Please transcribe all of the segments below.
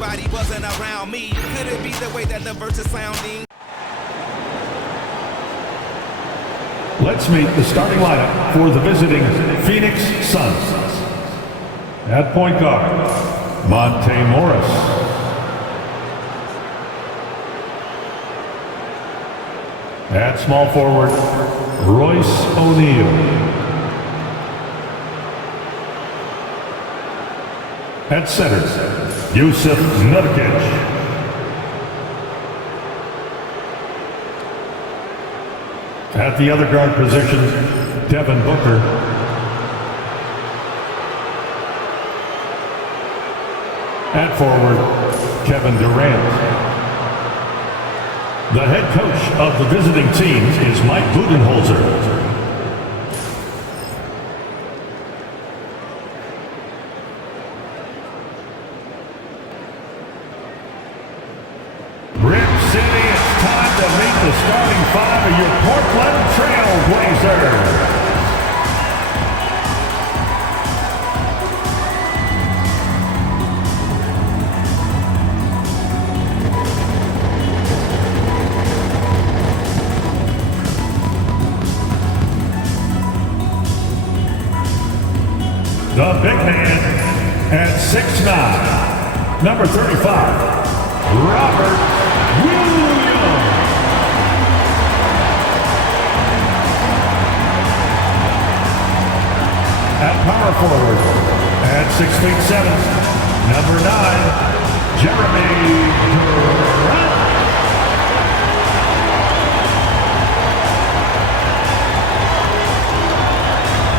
everybody wasn't around me. Could it be the way that the verse is sounding? Let's meet the starting lineup for the visiting Phoenix Suns. At point guard, Monte Morris. At small forward, Royce O'Neal. At center, Yusuf Nurkic. At the other guard position, Devin Booker. At forward, Kevin Durant. The head coach of the visiting team is Mike Budenholzer. The starting five of your Portland Trail Blazers. The big man at 6'9", number 35, Robert Williams. At power forward, at 6'7", number 9, Jeremy Durant.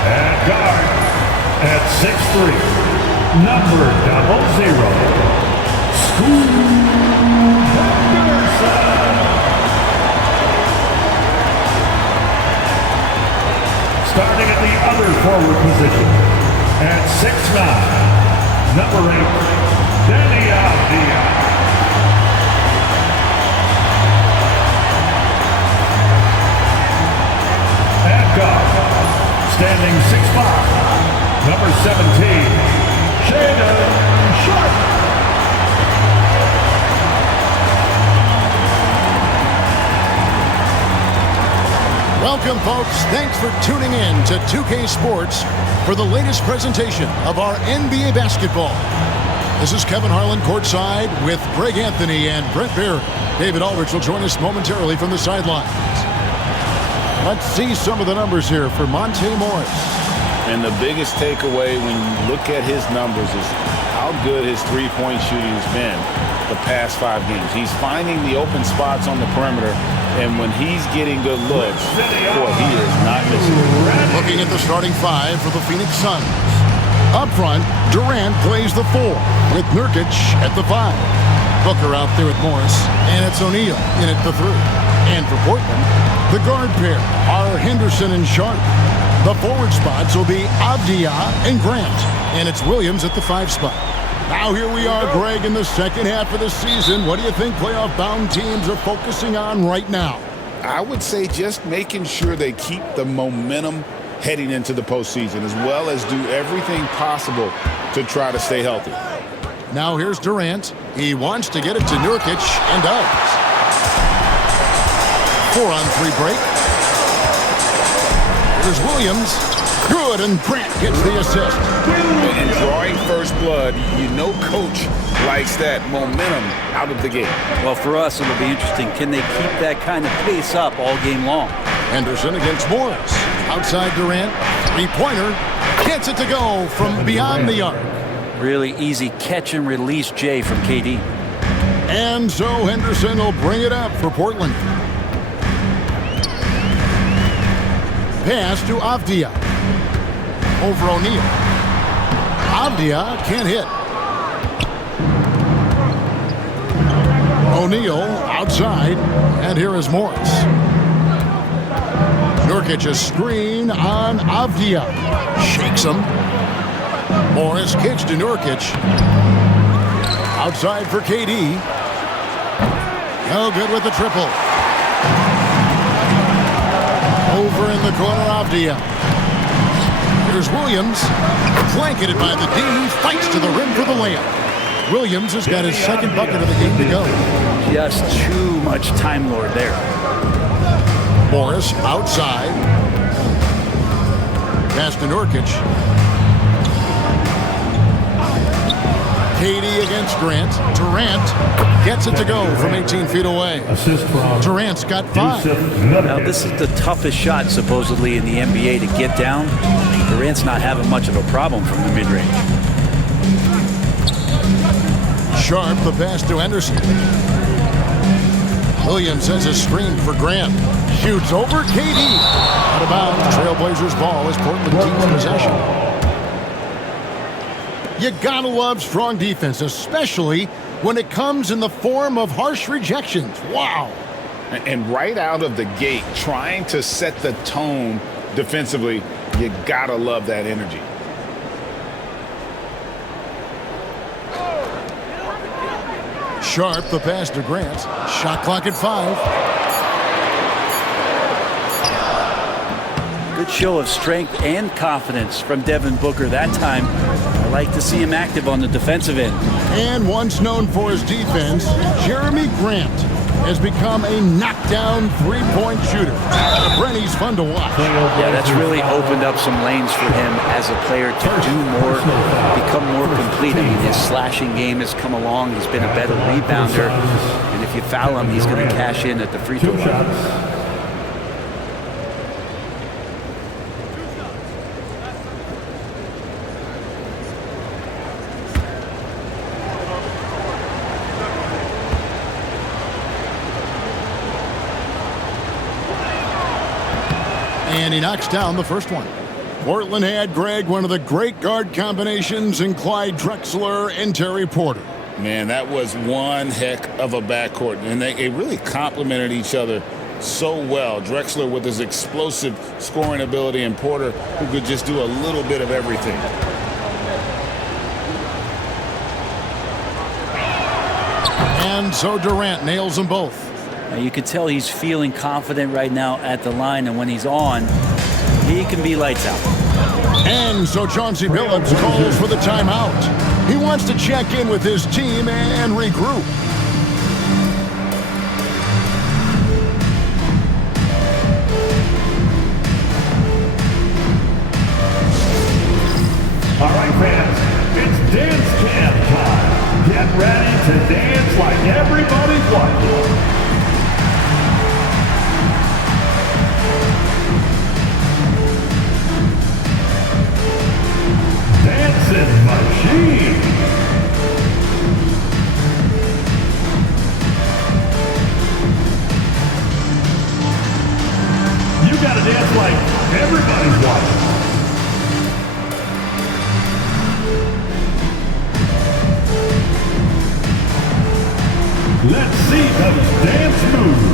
At guard, at 6'3", number 00, Scoot Henderson. Starting at the other forward position, at 6'9", number 8, Danny Avdia. At guard, standing 6'5", number 17, Shaedon Sharpe. Welcome, folks. Thanks for tuning in to 2K Sports for the latest presentation of our NBA basketball. This is Kevin Harlan courtside with Greg Anthony and Brent Barry. David Aldridge will join us momentarily from the sidelines. Let's see some of the numbers here for Monte Morris. And the biggest takeaway when you look at his numbers is how good his three-point shooting has been the past 5 games. He's finding the open spots on the perimeter, and when he's getting good looks, boy, he is not missing. Looking at the starting five for the Phoenix Suns. Up front, Durant plays the 4 with Nurkic at the 5. Booker out there with Morris, and it's O'Neal in at the 3. And for Portland, the guard pair are Henderson and Sharpe. The forward spots will be Avdia and Grant, and it's Williams at the 5 spot. Now here we are, Greg, in the second half of the season. What do you think playoff-bound teams are focusing on right now? I would say just making sure they keep the momentum heading into the postseason, as well as do everything possible to try to stay healthy. Now here's Durant. He wants to get it to Nurkic, and does. 4-on-3 break. Here's Williams. Good, and Grant gets the assist. And drawing first blood, you know coach likes that momentum out of the gate. Well, for us, it'll be interesting. Can they keep that kind of pace up all game long? Henderson against Morris. Outside Durant. Three-pointer. Gets it to go from beyond the arc. Really easy catch and release, Jay, from KD. And so Henderson will bring it up for Portland. Pass to Avdia. Over O'Neal. Avdia can't hit. O'Neal outside, and here is Morris. Nurkic a screen on Avdia. Shakes him. Morris kicks to Nurkic. Outside for KD. No good with the triple. Over in the corner, Avdia. Here's Williams. Blanketed by the D. Fights to the rim for the layup. Williams has got his second bucket of the game to go. Just too much Time Lord there. Morris outside. Pass to Nurkic. Katie against Grant. Durant gets it to go from 18 feet away. Assist from Durant's got 5. Now, this is the toughest shot, supposedly, in the NBA to get down. Durant's not having much of a problem from the mid-range. Sharp, the pass to Anderson. Williams has a screen for Grant. Shoots over KD. Out of bounds. Trailblazers ball is Portland team's possession. You gotta love strong defense, especially when it comes in the form of harsh rejections. Wow. And right out of the gate, trying to set the tone defensively, you gotta love that energy. Sharp, the pass to Grant. Shot clock at 5. Good show of strength and confidence from Devin Booker that time. I like to see him active on the defensive end. And once known for his defense, Jeremy Grant has become a knockdown three-point shooter. Brenny's fun to watch. Yeah, that's really opened up some lanes for him as a player to do more, become more complete. I mean, his slashing game has come along. He's been a better rebounder. And if you foul him, he's going to cash in at the free throw line. And he knocks down the first one. Portland had, Greg, one of the great guard combinations in Clyde Drexler and Terry Porter. Man, that was one heck of a backcourt, and they really complemented each other so well. Drexler with his explosive scoring ability, and Porter who could just do a little bit of everything. And so Durant nails them both. Now, you can tell he's feeling confident right now at the line, and when he's on, he can be lights out. And so Chauncey Billups calls for the timeout. He wants to check in with his team and regroup. All right, fans, it's dance camp time. Get ready to dance like everybody's watching. Dancing machine. You gotta dance like everybody's watching. Let's see those dance moves.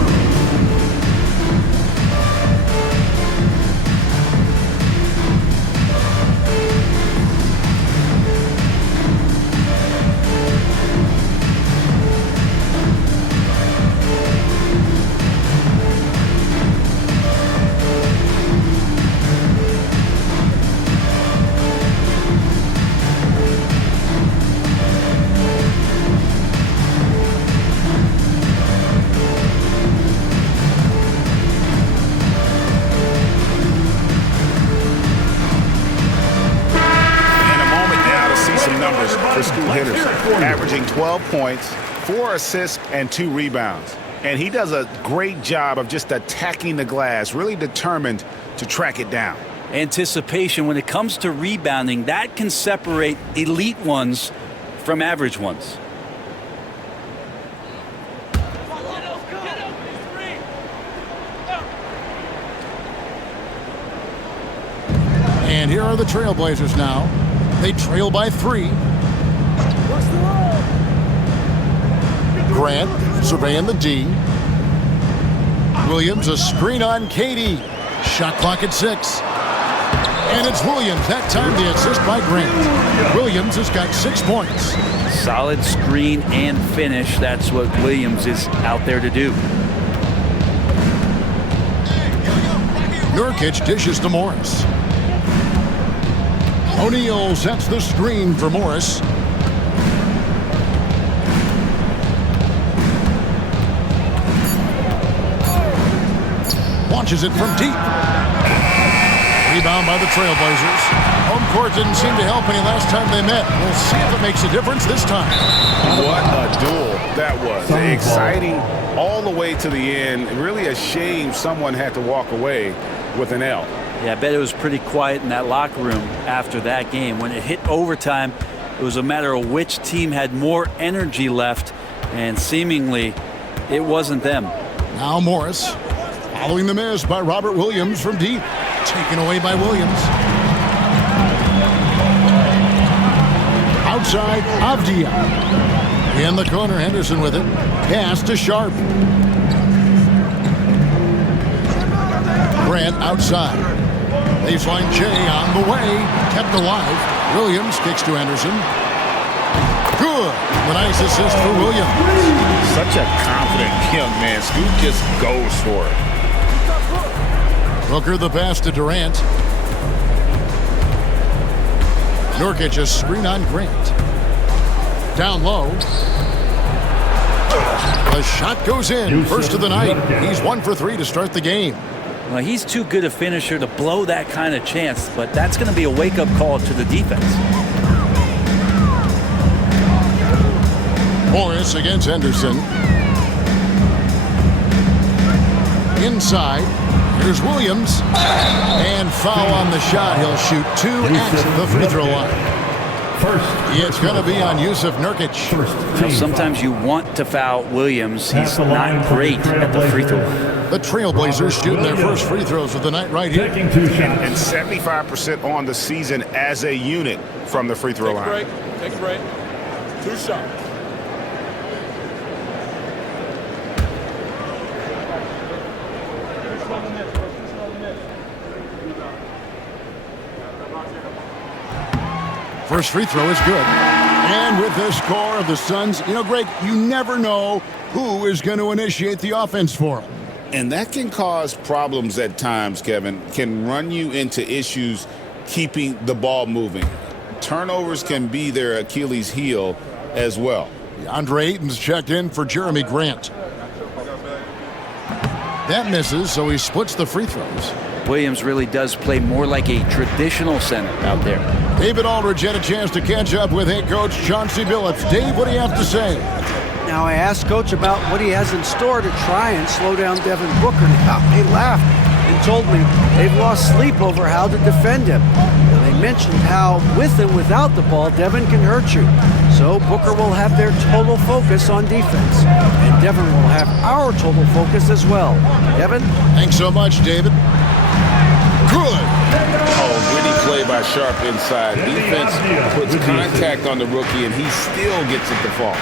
Averaging 12 points, 4 assists, and 2 rebounds. And he does a great job of just attacking the glass, really determined to track it down. Anticipation, when it comes to rebounding, that can separate elite ones from average ones. And here are the Trailblazers now. They trail by 3. Grant surveying the D. Williams, a screen on KD. Shot clock at 6. And it's Williams. That time the assist by Grant. Williams has got 6 points. Solid screen and finish. That's what Williams is out there to do. Nurkic dishes to Morris. O'Neal sets the screen for Morris. Launches it from deep. Rebound by the Trailblazers. Home court didn't seem to help any last time they met. We'll see if it makes a difference this time. What a duel that was. Exciting all the way to the end. Really a shame someone had to walk away with an L. Yeah, I bet it was pretty quiet in that locker room after that game. When it hit overtime, it was a matter of which team had more energy left, and seemingly it wasn't them. Now Morris, following the miss by Robert Williams from deep. Taken away by Williams. Outside, Avdia. In the corner, Henderson with it. Pass to Sharp. Grant outside. Baseline J on the way. Kept alive. Williams kicks to Henderson. Good. The nice assist for Williams. Such a confident young man. Scoot just goes for it. Booker the pass to Durant. Nurkic a screen on Grant. Down low. The shot goes in. First of the night. He's 1 for 3 to start the game. Well, he's too good a finisher to blow that kind of chance, but that's going to be a wake-up call to the defense. Morris against Henderson. Inside. Here's Williams. And foul on the shot. He'll shoot 2 at the free throw line. It's going to be on Yusuf Nurkic. Now, sometimes you want to foul Williams. He's not great at the free throw line. The Trailblazers shooting their first free throws of the night right here. Taking 2 shots. And 75% on the season as a unit from the free throw line. Take a break. 2 shots. First free throw is good. And with the score of the Suns, Greg, you never know who is going to initiate the offense for them. And that can cause problems at times, Kevin. Can run you into issues keeping the ball moving. Turnovers can be their Achilles heel as well. Andre Ayton's checked in for Jeremy Grant. That misses, so he splits the free throws. Williams really does play more like a traditional center out there. David Aldridge had a chance to catch up with head coach Chauncey Billups. Dave, what do you have to say? Now, I asked Coach about what he has in store to try and slow down Devin Booker. Now, he laughed and told me they've lost sleep over how to defend him. Now, they mentioned how, with and without the ball, Devin can hurt you. So Booker will have their total focus on defense. And Devin will have our total focus as well. Devin? Thanks so much, David. Good. Oh, witty play by Sharp inside. Defense puts contact on the rookie, and he still gets it to fall.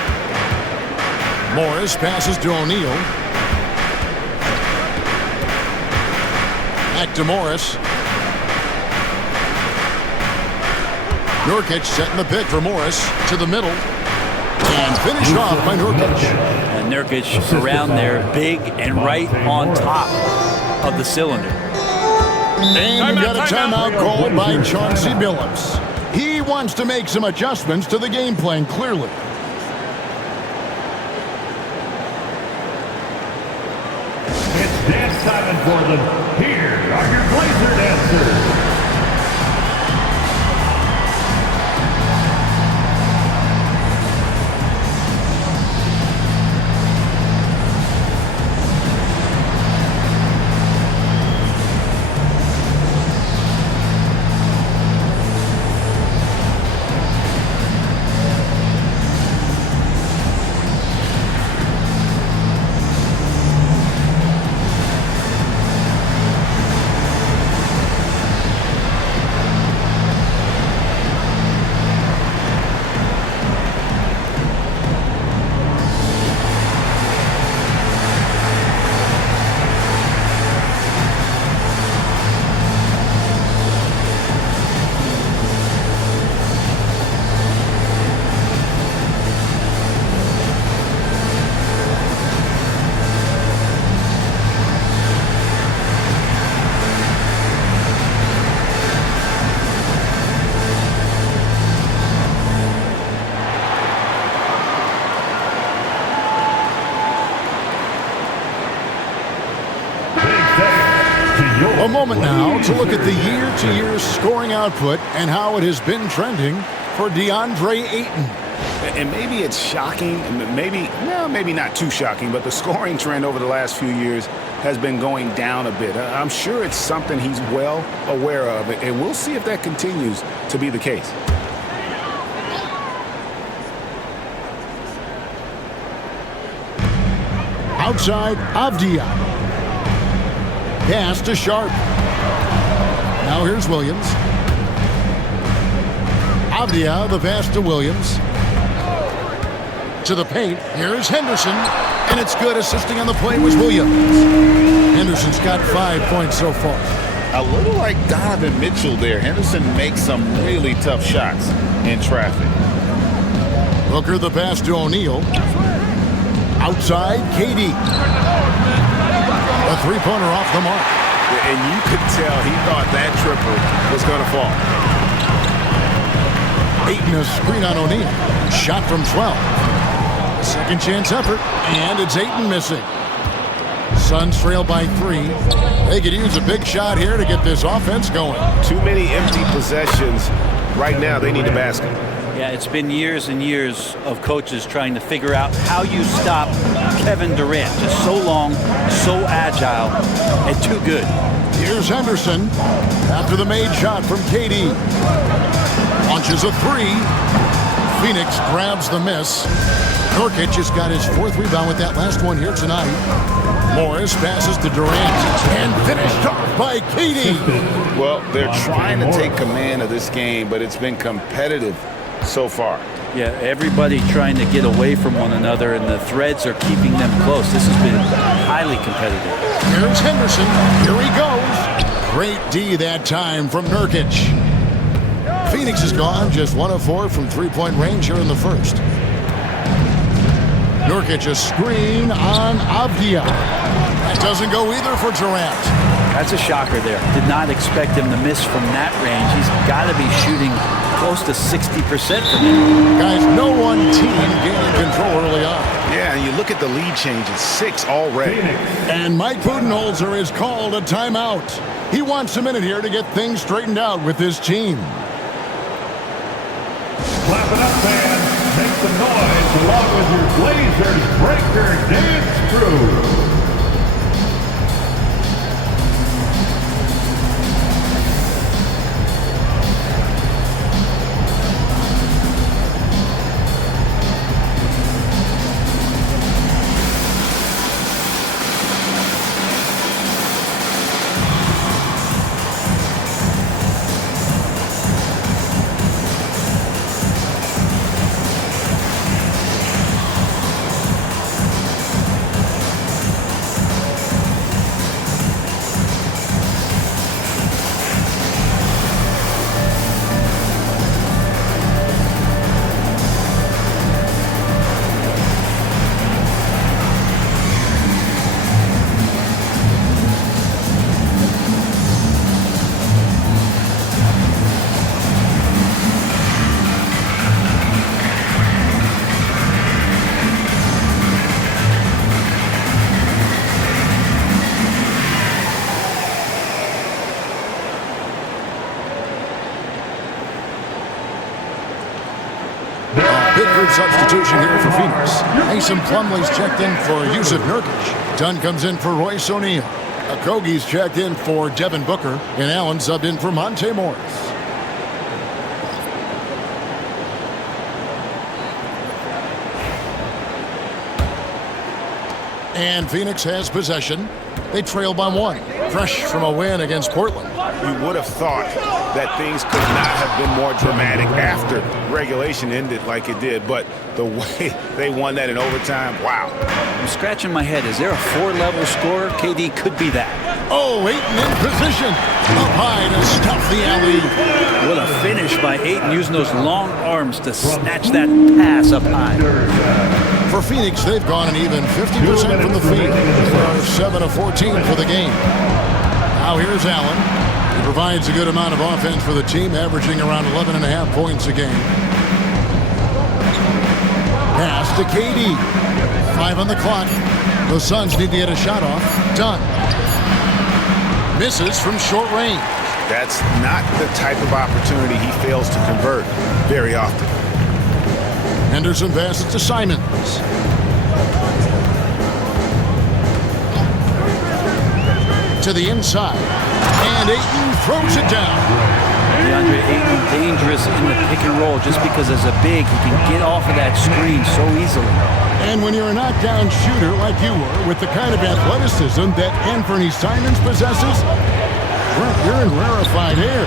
Morris passes to O'Neal. Back to Morris. Nurkic setting the pick for Morris to the middle. And finished off by Nurkic. And Nurkic around there, big and right on top of the cylinder. And we got a timeout called by Chauncey Billups. He wants to make some adjustments to the game plan, clearly. It's dance time in Portland. Here are your Blazer dancers. moment now to look at the year-to-year scoring output and how it has been trending for DeAndre Ayton. And maybe it's shocking, maybe not too shocking, but the scoring trend over the last few years has been going down a bit. I'm sure it's something he's well aware of, and we'll see if that continues to be the case. Outside, Avdia. Pass to Sharp. Now here's Williams. Avdia, the pass to Williams. To the paint. Here's Henderson. And it's good. Assisting on the play was Williams. Henderson's got 5 points so far. A little like Donovan Mitchell there. Henderson makes some really tough shots in traffic. Booker, the pass to O'Neal. Outside, KD. A three-pointer off the mark. And you could tell he thought that triple was going to fall. Ayton, a screen on O'Neal. Shot from 12. Second chance effort, and it's Ayton missing. Suns trail by 3. They could use a big shot here to get this offense going. Too many empty possessions. Right now, they need a basket. Yeah, it's been years and years of coaches trying to figure out how you stop Kevin Durant. Just so long, so agile, and too good. Here's Henderson after the made shot from KD. Launches a 3. Phoenix grabs the miss. Nurkic has got his 4th rebound with that last one here tonight. Morris passes to Durant and finished off by KD. Well, they're trying to take command of this game, but it's been competitive so far. Yeah, everybody trying to get away from one another, and the threads are keeping them close. This has been highly competitive. Here's Henderson. Here he goes. Great D that time from Nurkic. Phoenix is gone, just 1 of 4 from three-point range here in the first. Nurkic a screen on Avdia. That doesn't go either for Durant. That's a shocker there. Did not expect him to miss from that range. He's got to be shooting close to 60% from him. Guys, no one team gaining control early on. Yeah, and you look at the lead change, it's 6 already. And Mike Budenholzer has called a timeout. He wants a minute here to get things straightened out with his team. Clap it up, fans. Make some noise along with your Blazers Breaker Dance Crew. Substitution here for Phoenix. Mason Plumlee's checked in for Yusuf Nurkic. Dunn comes in for Royce O'Neal. Okogie's checked in for Devin Booker. And Allen subbed in for Monte Morris. And Phoenix has possession. They trail by 1. Fresh from a win against Portland. You would have thought that things could not have been more dramatic after regulation ended like it did, but the way they won that in overtime, wow. I'm scratching my head. Is there a 4-level scorer? KD could be that. Oh, Ayton in position. Up high to stuff the alley. What a finish by Ayton, using those long arms to snatch that pass up high. For Phoenix, they've gone an even 50% from the field. They're 7 of 14 for the game. Now here's Allen. He provides a good amount of offense for the team, averaging around 11.5 points a game. Pass to KD. 5 on the clock. The Suns need to get a shot off. Done. Misses from short range. That's not the type of opportunity he fails to convert very often. Henderson passes to Simons. To the inside. And Ayton throws it down. DeAndre Ayton dangerous in the pick and roll just because as a big, he can get off of that screen so easily. And when you're a knockdown shooter like you were, with the kind of athleticism that Anthony Simons possesses, you're in rarefied air.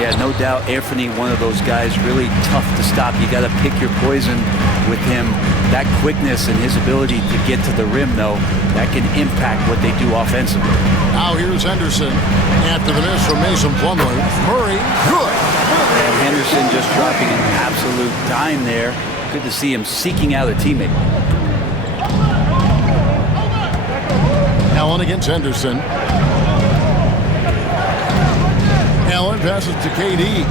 Yeah, no doubt Anthony, one of those guys, really tough to stop. You got to pick your poison with him. That quickness and his ability to get to the rim, though, that can impact what they do offensively. Now here's Henderson. After the miss from Mason Plumlee. Murray, good. And Henderson just dropping an absolute dime there. Good to see him seeking out a teammate. Allen against Henderson. Allen passes to KD.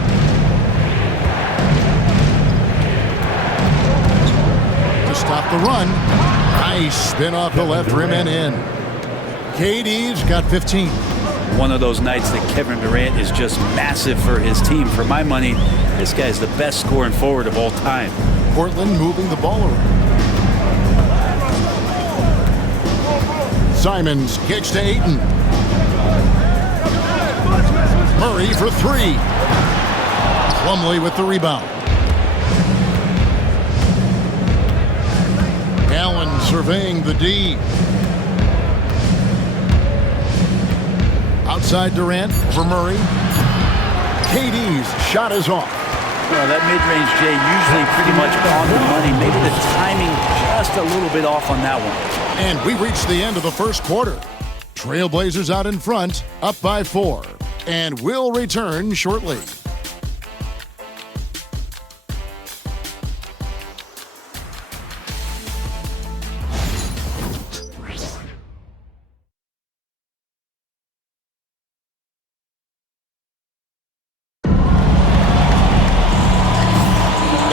To stop the run. Nice spin off the left rim and in. KD's got 15. One of those nights that Kevin Durant is just massive for his team. For my money, this guy's the best scoring forward of all time. Portland moving the ball around. Simons kicks to Ayton. Murray for three. Plumlee with the rebound. Allen surveying the D. Outside Durant for Murray. KD's shot is off. Well, that mid-range, Jay, usually pretty much on the money. Maybe the timing just a little bit off on that one. And we reached the end of the first quarter. Trailblazers out in front, up by 4. And we'll return shortly.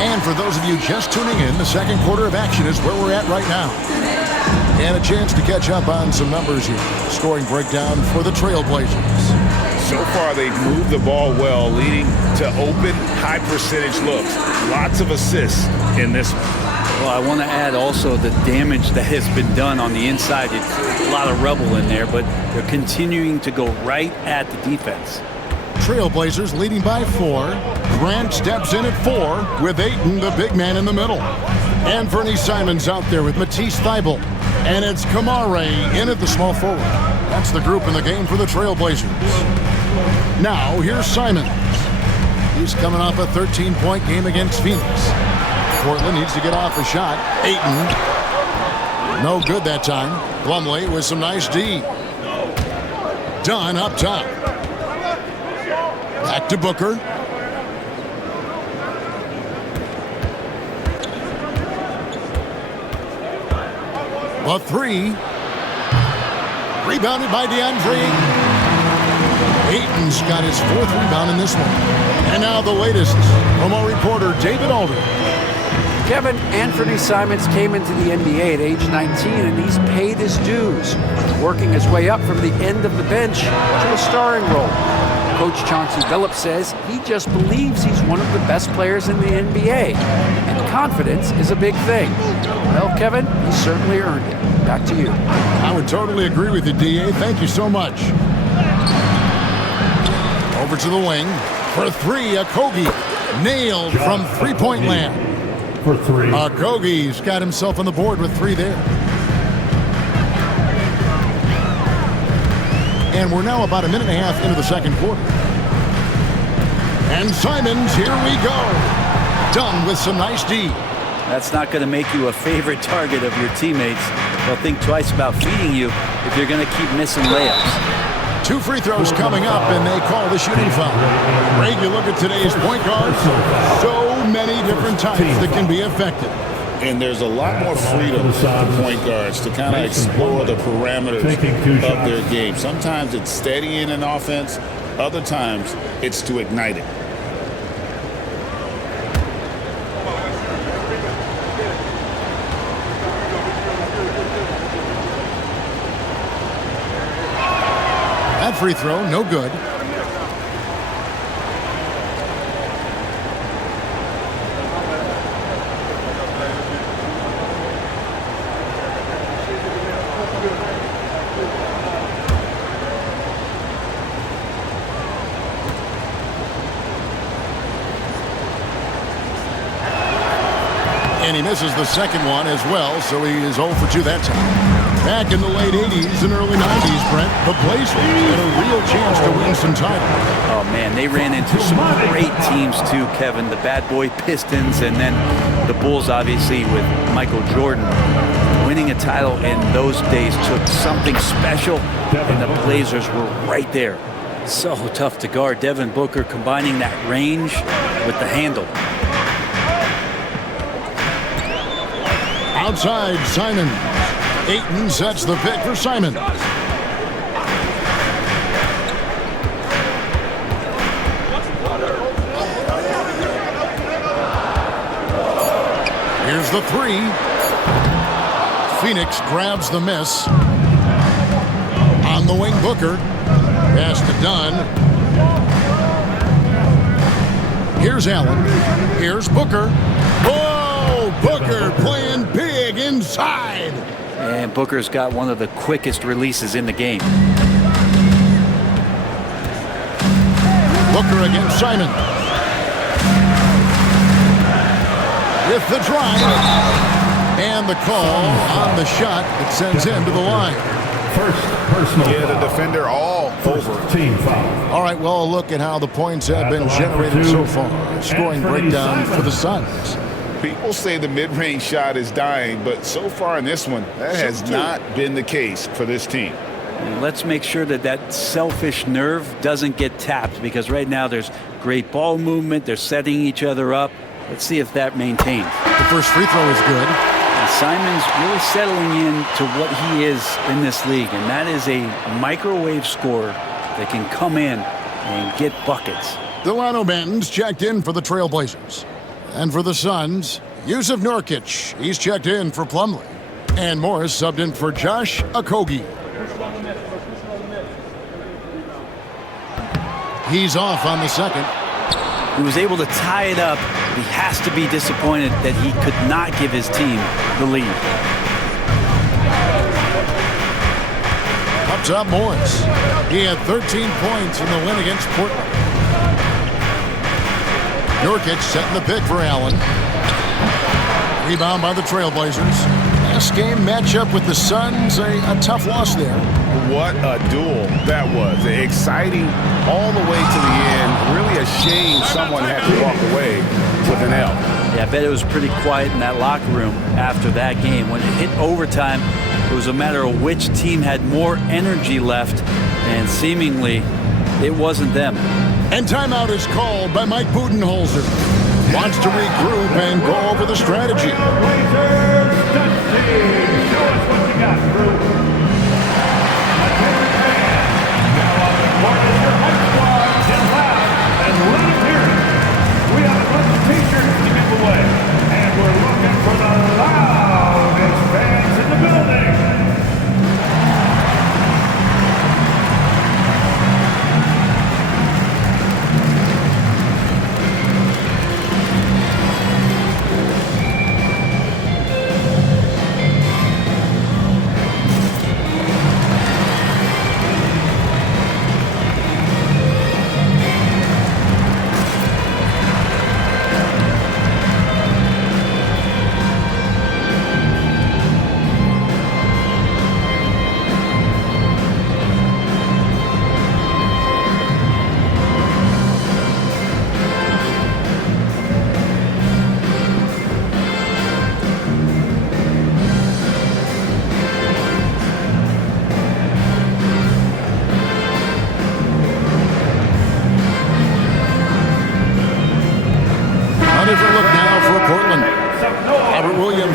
And for those of you just tuning in, the second quarter of action is where we're at right now. And a chance to catch up on some numbers here. Scoring breakdown for the Trailblazers. So far, they've moved the ball well, leading to open, high-percentage looks. Lots of assists in this one. Well, I want to add also the damage that has been done on the inside. It's a lot of rubble in there, but they're continuing to go right at the defense. Trailblazers leading by 4. Grant steps in at 4 with Ayton, the big man, in the middle. Anthony Simons out there with Matisse Thybulle. And it's Kamare in at the small forward. That's the group in the game for the Trailblazers. Now, here's Simons. He's coming off a 13-point game against Phoenix. Portland needs to get off a shot. Ayton. No good that time. Plumlee with some nice D. Dunn up top. Back to Booker. A three. Rebounded by DeAndre. Ayton's got his 4th rebound in this one. And now the latest from our reporter, David Alder. Kevin, Anthony Simons came into the NBA at age 19, and he's paid his dues, working his way up from the end of the bench to a starring role. Coach Chauncey Billups says he just believes he's one of the best players in the NBA, and confidence is a big thing. Well, Kevin, he certainly earned it. Back to you. I would totally agree with you, D.A. Thank you so much. Over to the wing. For 3, Okogie. Nailed from three-point land. For 3. Okogie's got himself on the board with 3 there. And we're now about a minute and a half into the second quarter. And Simons, here we go. Done with some nice D. That's not going to make you a favorite target of your teammates. They'll think twice about feeding you if you're going to keep missing layups. 2 free throws coming up, and they call the shooting foul. Greg, you look at today's point guards, so many different types that can be effective. And there's a lot more freedom for point guards to kind of explore the parameters of their game. Sometimes it's steadying an offense. Other times it's to ignite it. That free throw, no good. And he misses the second one as well, so he is 0 for 2 that time. Back in the late 80s and early 90s, Brent, the Blazers had a real chance to win some titles. Oh, man, they ran into some great teams, too, Kevin. The bad boy Pistons and then the Bulls, obviously, with Michael Jordan. Winning a title in those days took something special, and the Blazers were right there. So tough to guard. Devin Booker combining that range with the handle. Outside, Simon. Ayton sets the pick for Simon. Here's the three. Phoenix grabs the miss. On the wing, Booker. Pass to Dunn. Here's Allen. Here's Booker. Oh, Booker playing big inside. And Booker's got one of the quickest releases in the game. Booker against Simon. With the drive. And the call on the shot that sends him to the line. First personal Yeah, the foul. defender all over. Team foul. All right, well, a look at how the points have been generated so far. Scoring breakdown for the Suns. People say the mid-range shot is dying, but so far in this one, that has not been the case for this team. And let's make sure that that selfish nerve doesn't get tapped, because right now there's great ball movement. They're setting each other up. Let's see if that maintains. The first free throw is good. And Simon's really settling in to what he is in this league, and that is a microwave scorer that can come in and get buckets. Delano Banton's checked in for the Trailblazers. And for the Suns, Yusuf Nurkic. He's checked in for Plumlee. And Morris subbed in for Josh Okogie. He's off on the second. He was able to tie it up. He has to be disappointed that he could not give his team the lead. Up top, Morris. He had 13 points in the win against Portland. Nurkic setting the pick for Allen. Rebound by the Trailblazers. Last game matchup with the Suns, a tough loss there. What a duel that was. Exciting all the way to the end. Really a shame someone had to walk away with an L. Yeah, I bet it was pretty quiet in that locker room after that game. When it hit overtime, it was a matter of which team had more energy left, and seemingly it wasn't them. And timeout is called by Mike Budenholzer. Wants to regroup and go over the strategy. Blazers, Dusty. Show us what you got, Drew. Now on the court is your hype squad. Get loud and let it hear it. We have a bunch of t-shirts to give away, and we're looking for the loudest fans in the building.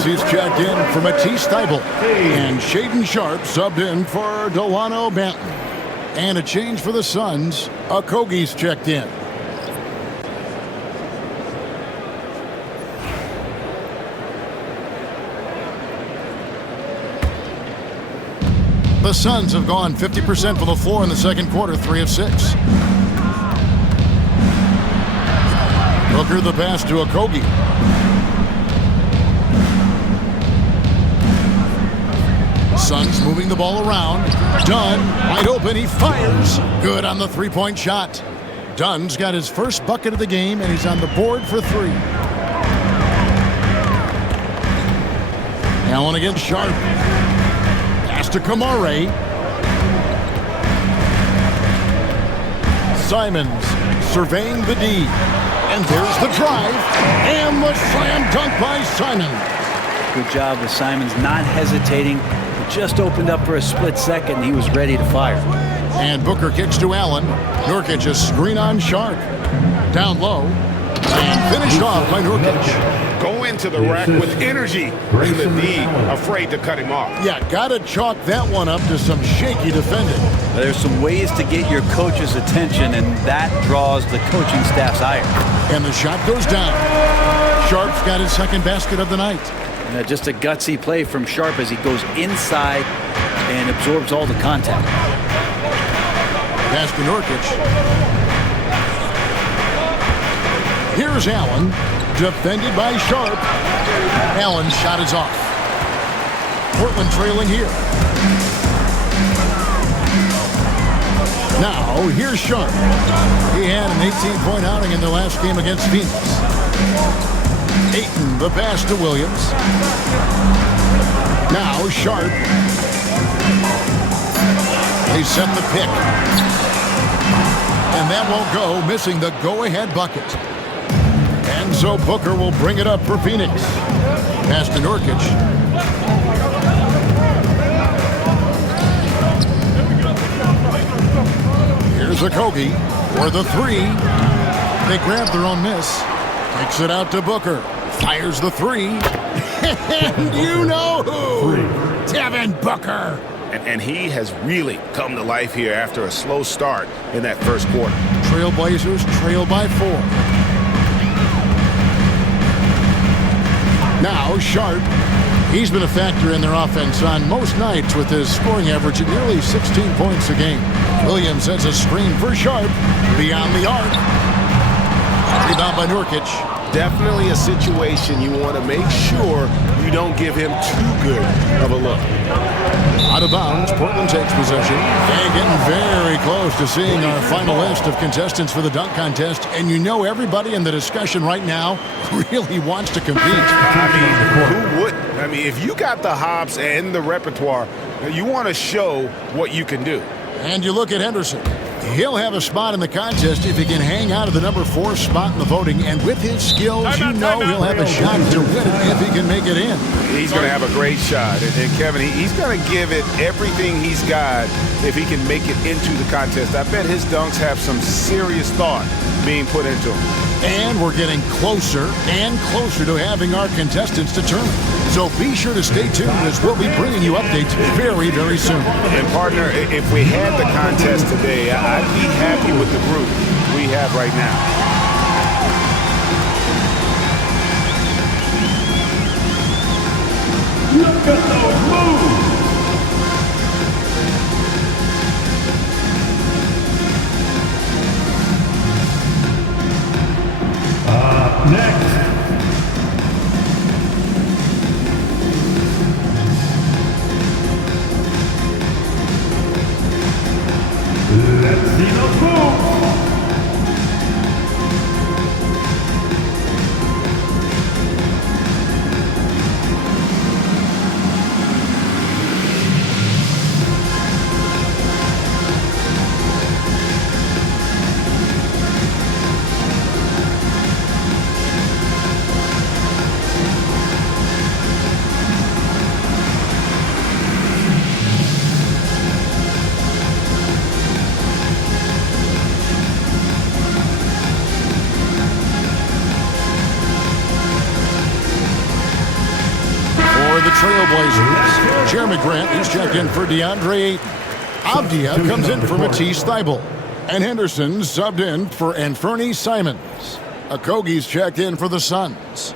He's checked in for Matisse Thybulle. And Shaden Sharp subbed in for Delano Banton. And a change for the Suns. Okogie's checked in. The Suns have gone 50% from the floor in the second quarter, 3 of 6. Booker the pass to Okogie. Suns moving the ball around. Dunn, wide open, he fires. Good on the three-point shot. Dunn's got his first bucket of the game, and he's on the board for 3. Allen against Sharp. Pass to Kamare. Simons surveying the D. And there's the drive. And the slam dunk by Simons. Good job with Simons not hesitating. Just opened up for a split second. He was ready to fire. And Booker kicks to Allen. Nurkic a screen on Sharp. Down low. And finished off by Nurkic. Go into the rack with energy. And the D afraid to cut him off. Yeah, got to chalk that one up to some shaky defending. There's some ways to get your coach's attention, and that draws the coaching staff's ire. And the shot goes down. Sharp's got his second basket of the night. Just a gutsy play from Sharp as he goes inside and absorbs all the contact. Pass to Nurkic. Here's Allen, defended by Sharp. Allen's shot is off. Portland trailing here. Now, here's Sharp. He had an 18-point outing in their last game against Phoenix. Ayton, the pass to Williams. Now, Sharp. They set the pick. And that won't go, missing the go-ahead bucket. And so Booker will bring it up for Phoenix. Pass to Nurkic. Here's Okogie for the 3. They grab their own miss. Takes it out to Booker. Fires the 3. And you know who? Devin Booker. And he has really come to life here after a slow start in that first quarter. Trailblazers trail by 4. Now Sharp. He's been a factor in their offense on most nights with his scoring average at nearly 16 points a game. Williams sets a screen for Sharp. Beyond the arc. Rebound by Nurkic. Definitely a situation you want to make sure you don't give him too good of a look. Out of bounds, Portland takes possession. And getting very close to seeing our final list of contestants for the dunk contest. And you know everybody in the discussion right now really wants to compete. I mean, who wouldn't? I mean, if you got the hops and the repertoire, you want to show what you can do. And you look at Henderson. He'll have a spot in the contest if he can hang out of the number 4 spot in the voting. And with his skills, you know he'll have a shot to win it if he can make it in. He's going to have a great shot. And Kevin, he's going to give it everything he's got if he can make it into the contest. I bet his dunks have some serious thought being put into them. And we're getting closer and closer to having our contestants determined. So be sure to stay tuned as we'll be bringing you updates very, very soon. And partner, if we had the contest today, I'd be happy with the group we have right now. Look at those moves! Next. Let's see those moves. Trailblazers. Jeremy Grant, he's checked in for DeAndre Ayton. Avdia comes in for Matisse Thybulle. And Henderson subbed in for Anfernee Simons. Okogie's checked in for the Suns.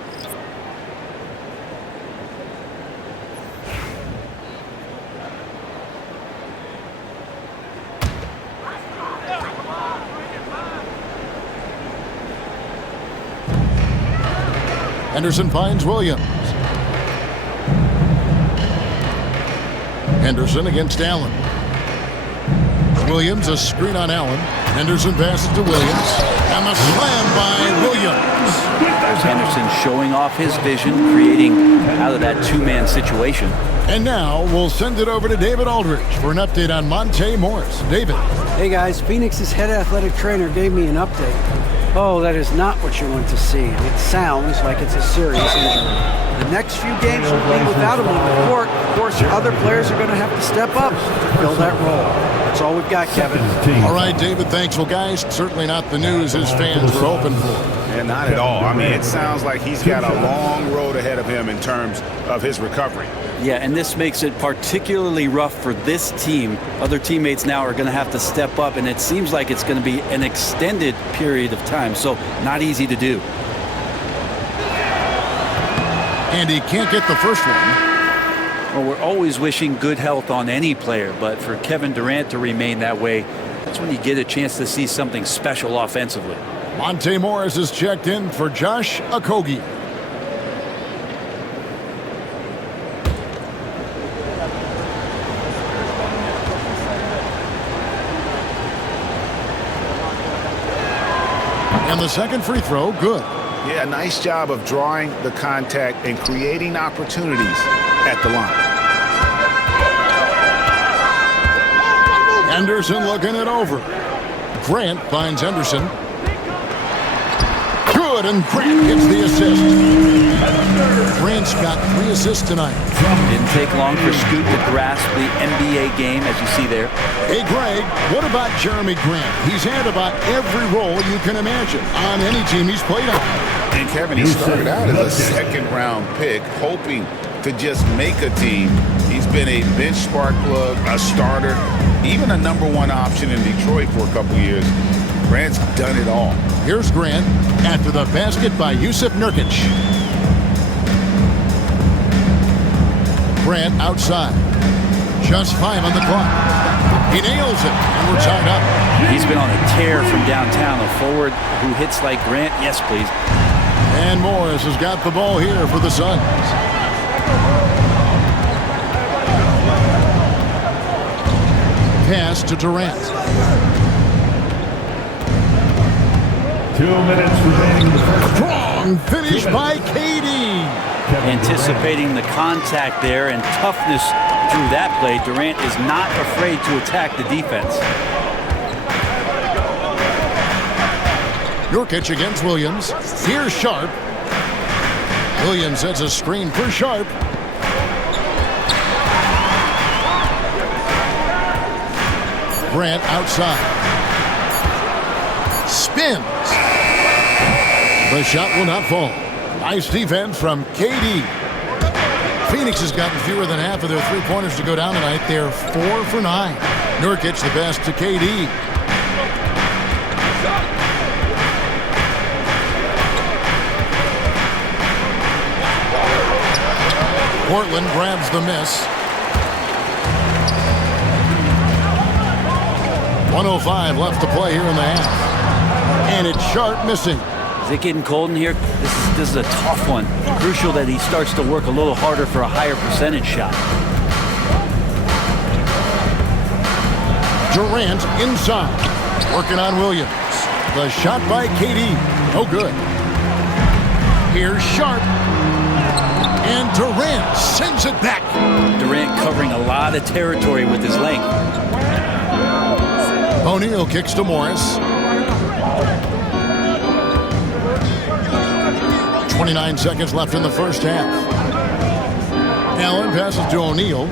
Henderson finds Williams. Henderson against Allen. Williams, a screen on Allen. Henderson passes to Williams. And the slam by Williams. There's Henderson showing off his vision, creating out of that two-man situation. And now we'll send it over to David Aldridge for an update on Monte Morris. David. Hey guys, Phoenix's head athletic trainer gave me an update. Oh, that is not what you want to see. It sounds like it's a serious injury. The next few games will be without him on the court. Of course, other players are going to have to step up to fill that role. That's all we've got, Kevin. All right, David, thanks. Well, guys, certainly not the news his fans were hoping for. And not at all. I mean, it sounds like he's got a long road ahead of him in terms of his recovery. Yeah, and this makes it particularly rough for this team. Other teammates now are going to have to step up, and it seems like it's going to be an extended period of time, so not easy to do. And he can't get the first one. Well, we're always wishing good health on any player, but for Kevin Durant to remain that way, that's when you get a chance to see something special offensively. Monte Morris is checked in for Josh Okogie. And the second free throw, good. Yeah, nice job of drawing the contact and creating opportunities at the line. Henderson looking it over. Grant finds Henderson. Good, and Grant gets the assist. Grant's got 3 assists tonight. Didn't take long for Scoot to grasp the NBA game, as you see there. Hey, Greg, what about Jeremy Grant? He's had about every role you can imagine on any team he's played on. And Kevin, he started out as a second-round pick, hoping to just make a team. He's been a bench spark plug, a starter, even a #1 option in Detroit for a couple years. Grant's done it all. Here's Grant after the basket by Jusuf Nurkic. Grant outside. Just 5 on the clock. He nails it, and we're tied up. He's been on a tear from downtown. A forward who hits like Grant, yes, please. And Morris has got the ball here for the Suns. Pass to Durant. 2 minutes remaining in the first. Strong finish by KD. Anticipating the contact there and toughness through that play, Durant is not afraid to attack the defense. Nurkic against Williams. Here's Sharp. Williams sets a screen for Sharp. Grant outside. Spins. The shot will not fall. Nice defense from KD. Phoenix has gotten fewer than half of their three-pointers to go down tonight. They're 4 for 9. Nurkic the best to KD. Portland grabs the miss. 1:05 left to play here in the half. And it's Sharp missing. Is it getting cold in here? This is a tough one. Crucial that he starts to work a little harder for a higher percentage shot. Durant inside. Working on Williams. The shot by KD. No good. Here's Sharp. And Durant sends it back. Durant covering a lot of territory with his length. O'Neal kicks to Morris. 29 seconds left in the first half. Allen passes to O'Neal.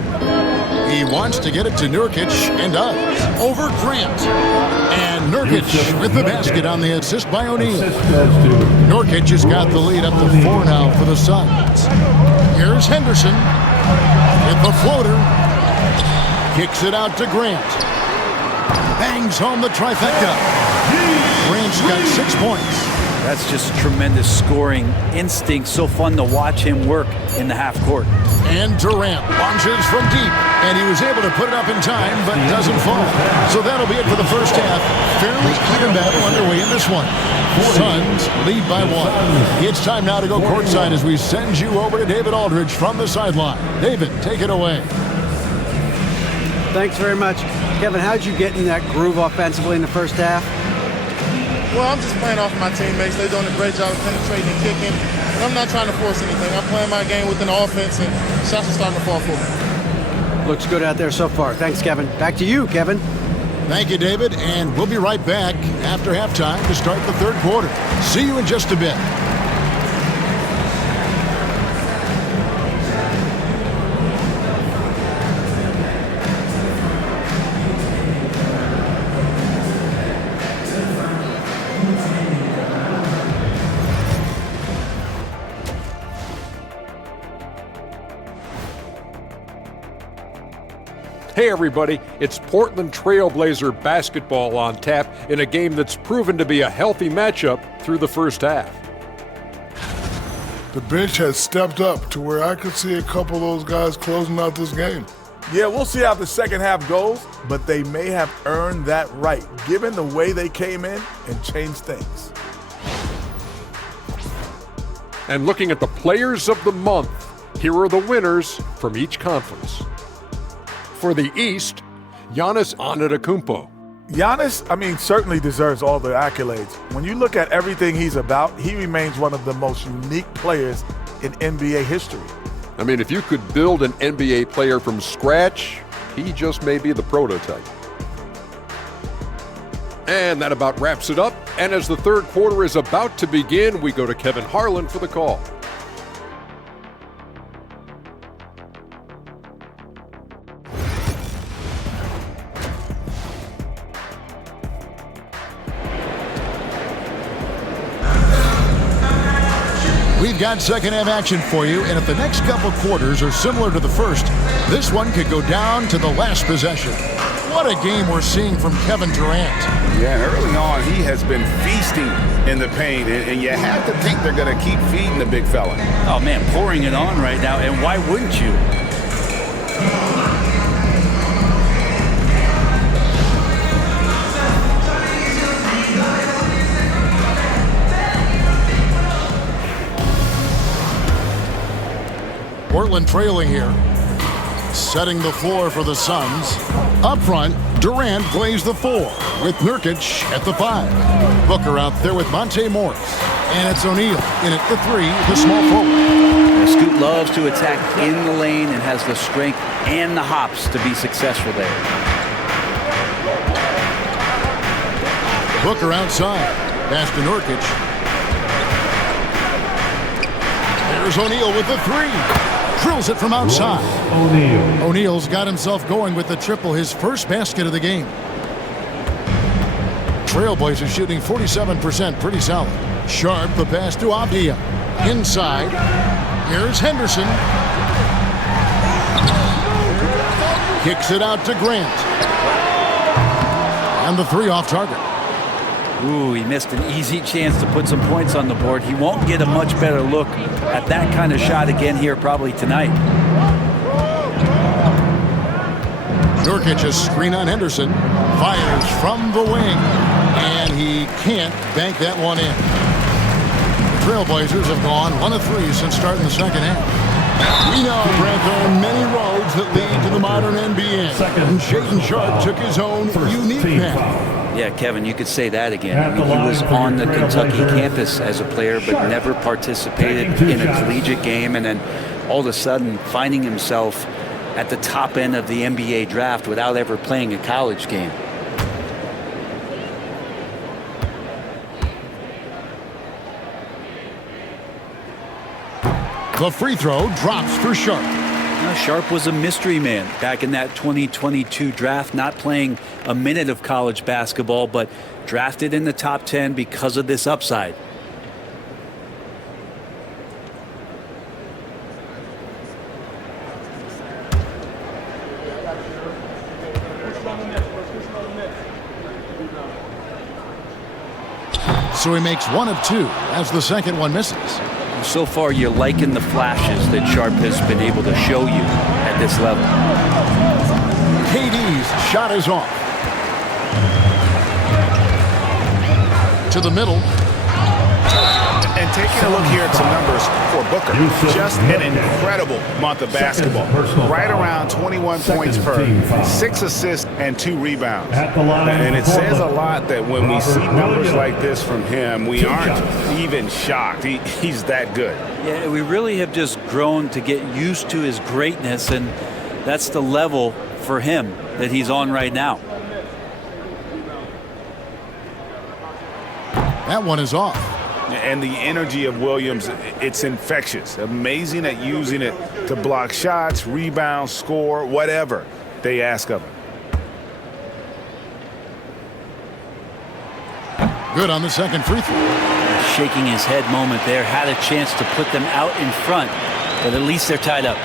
He wants to get it to Nurkic and does. Over Grant. And Nurkic with the basket on the assist by O'Neal. Nurkic has got the lead up to 4 now for the Suns. Here's Henderson with the floater. Kicks it out to Grant. Bangs home the trifecta. Grant's got 6 points. That's just tremendous scoring instinct. So fun to watch him work in the half court. And Durant launches from deep, and he was able to put it up in time, but doesn't fall. So that'll be it for the first half. Fairly even battle underway in this one. Suns lead by 1. It's time now to go courtside as we send you over to David Aldridge from the sideline. David, take it away. Thanks very much. Kevin, how'd you get in that groove offensively in the first half? Well, I'm just playing off of my teammates. They're doing a great job of penetrating and kicking. And I'm not trying to force anything. I'm playing my game within the offense, and shots are starting to fall for me. Looks good out there so far. Thanks, Kevin. Back to you, Kevin. Thank you, David, and we'll be right back after halftime to start the third quarter. See you in just a bit. Hey everybody, it's Portland Trailblazer basketball on tap in a game that's proven to be a healthy matchup through the first half. The bench has stepped up to where I could see a couple of those guys closing out this game. Yeah, we'll see how the second half goes, but they may have earned that right, given the way they came in and changed things. And looking at the players of the month, here are the winners from each conference. For the East, Giannis Antetokounmpo. Giannis, certainly deserves all the accolades. When you look at everything he's about, he remains one of the most unique players in NBA history. If you could build an NBA player from scratch, he just may be the prototype. And that about wraps it up. And as the third quarter is about to begin, we go to Kevin Harlan for the call. We've got second half action for you, and if the next couple quarters are similar to the first, this one could go down to the last possession. What a game we're seeing from Kevin Durant. Yeah, and early on, he has been feasting in the paint, and you have to think they're going to keep feeding the big fella. Oh man, pouring it on right now, and why wouldn't you? Portland trailing here. Setting the floor for the Suns. Up front, Durant plays the 4 with Nurkic at the 5. Booker out there with Monte Morris. And it's O'Neal in at the 3, the small forward. Scoot loves to attack in the lane and has the strength and the hops to be successful there. Booker outside. Pass to Nurkic. There's O'Neal with the 3. Drills it from outside. O'Neal's got himself going with the triple, his first basket of the game. Trailblazers shooting 47%, pretty solid. Sharp, the pass to Avdia. Inside. Here's Henderson. Kicks it out to Grant. And the 3 off target. Ooh, he missed an easy chance to put some points on the board. He won't get a much better look at that kind of shot again here probably tonight. Nurkic a screen on Henderson. Fires from the wing. And he can't bank that one in. The Trailblazers have gone 1 of 3 since starting the second half. We know, Brent, there are many roads that lead to the modern NBA. And Jayson Sharp took his own unique path. Yeah, Kevin, you could say that again. He was on the Kentucky campus as a player, but never participated in a collegiate game, and then all of a sudden finding himself at the top end of the NBA draft without ever playing a college game. The free throw drops for Sharp. Now, Sharp was a mystery man back in that 2022 draft, not playing a minute of college basketball, but drafted in the top 10 because of this upside. So he makes 1 of 2 as the second one misses. So far, you're liking the flashes that Sharp has been able to show you at this level. KD's shot is off. To the middle. And taking a look here at some numbers for Booker, just an incredible month of basketball. Right around 21 points per, 6 assists and 2 rebounds. And it says a lot that when we see numbers like this from him, we aren't even shocked. He's that good. Yeah, we really have just grown to get used to his greatness, and that's the level for him that he's on right now. That one is off. And the energy of Williams, it's infectious. Amazing at using it to block shots, rebound, score, whatever they ask of him. Good on the second free throw. Shaking his head moment there. Had a chance to put them out in front, but at least they're tied up.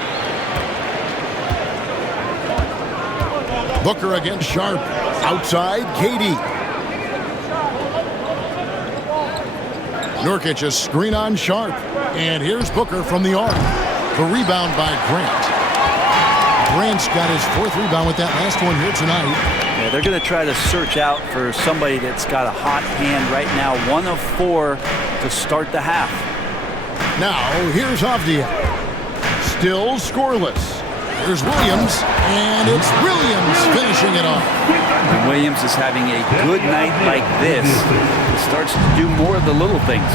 Booker against Sharp. Outside, KD. Nurkic a screen on Sharp. And here's Booker from the arc. The rebound by Grant. Grant's got his 4th rebound with that last one here tonight. Yeah, they're going to try to search out for somebody that's got a hot hand right now. 1 of 4 to start the half. Now, here's Avdia. Still scoreless. Here's Williams, and it's Williams finishing it off. When Williams is having a good night like this, he starts to do more of the little things.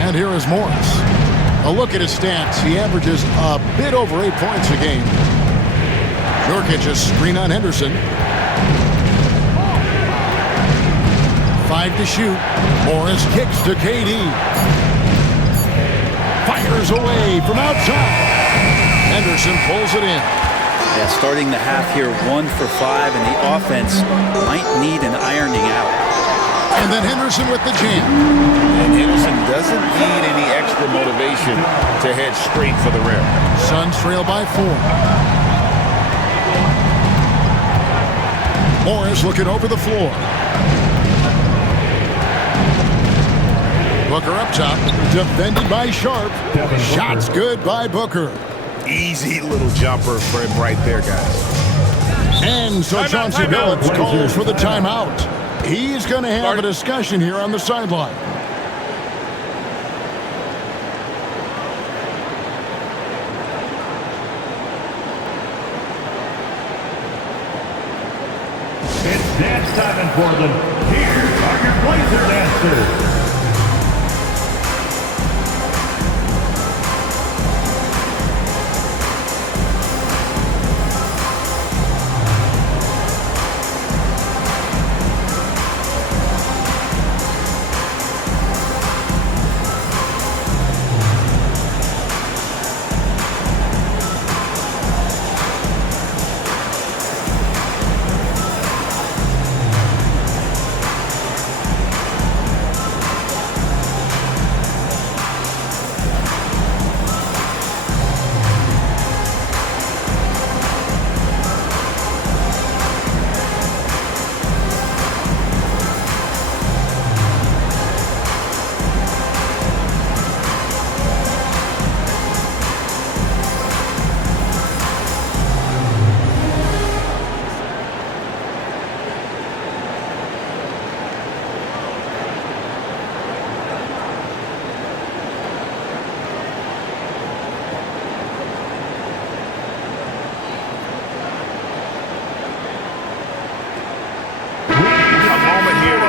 And here is Morris. A look at his stats. He averages a bit over 8 points a game. Nurkic a screen on Henderson. 5 to shoot. Morris kicks to KD. Fires away from outside. Henderson pulls it in. Yeah, starting the half here 1 for 5, and the offense might need an ironing out. And then Henderson with the jam. And Henderson doesn't need any extra motivation to head straight for the rim. Suns trail by 4. Morris looking over the floor. Booker up top, defended by Sharp. Shots good by Booker. Easy little jumper for him right there, guys. And so Chauncey Billups calls for the timeout. He's going to have a discussion here on the sideline. It's dance time in Portland. Here are your Blazer dancers.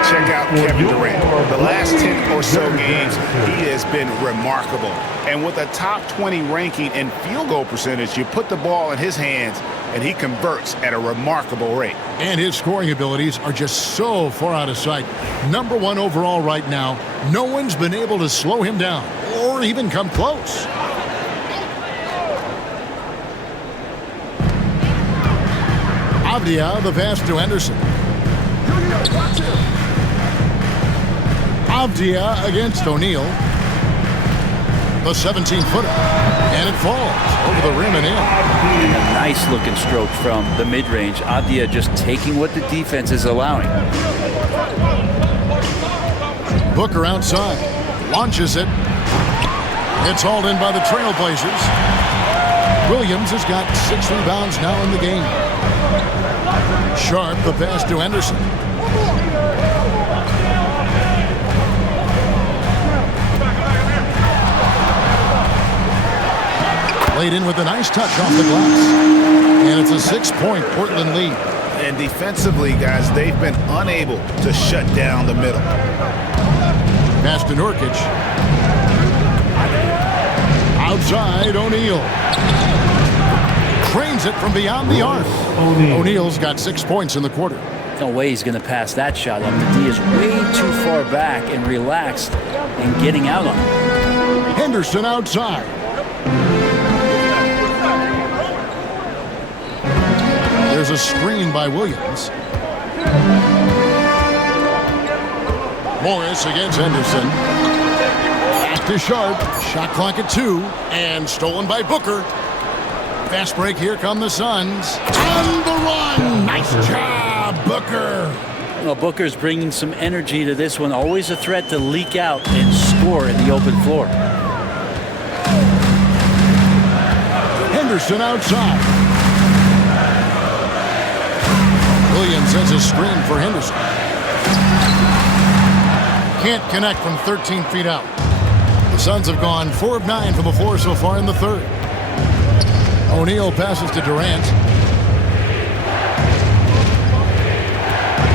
Check out Kevin Durant. The last 10 or so games, he has been remarkable. And with a top 20 ranking in field goal percentage, you put the ball in his hands, and he converts at a remarkable rate. And his scoring abilities are just so far out of sight. Number 1 overall right now. No one's been able to slow him down or even come close. Avdia, the pass to Henderson. Avdia against O'Neal. The 17-footer. And it falls over the rim and in. And a nice looking stroke from the mid-range. Adia just taking what the defense is allowing. Booker outside. Launches it. It's hauled in by the Trailblazers. Williams has got 6 rebounds now in the game. Sharp, the pass to Henderson. Laid in with a nice touch off the glass. And it's a 6-point Portland lead. And defensively, guys, they've been unable to shut down the middle. Pass to Nurkic. Outside, O'Neal. Trains it from beyond the arc. O'Neal's got 6 points in the quarter. No way he's going to pass that shot up. The D is way too far back and relaxed and getting out on him. Henderson outside. There's a screen by Williams. Morris against Henderson. Back to Sharp. Shot clock at 2. And stolen by Booker. Fast break. Here come the Suns. On the run. Nice job, Booker. Well, Booker's bringing some energy to this one. Always a threat to leak out and score in the open floor. Henderson outside. Williams has a screen for Henderson. Can't connect from 13 feet out. The Suns have gone 4 of 9 from the floor so far in the third. O'Neal passes to Durant.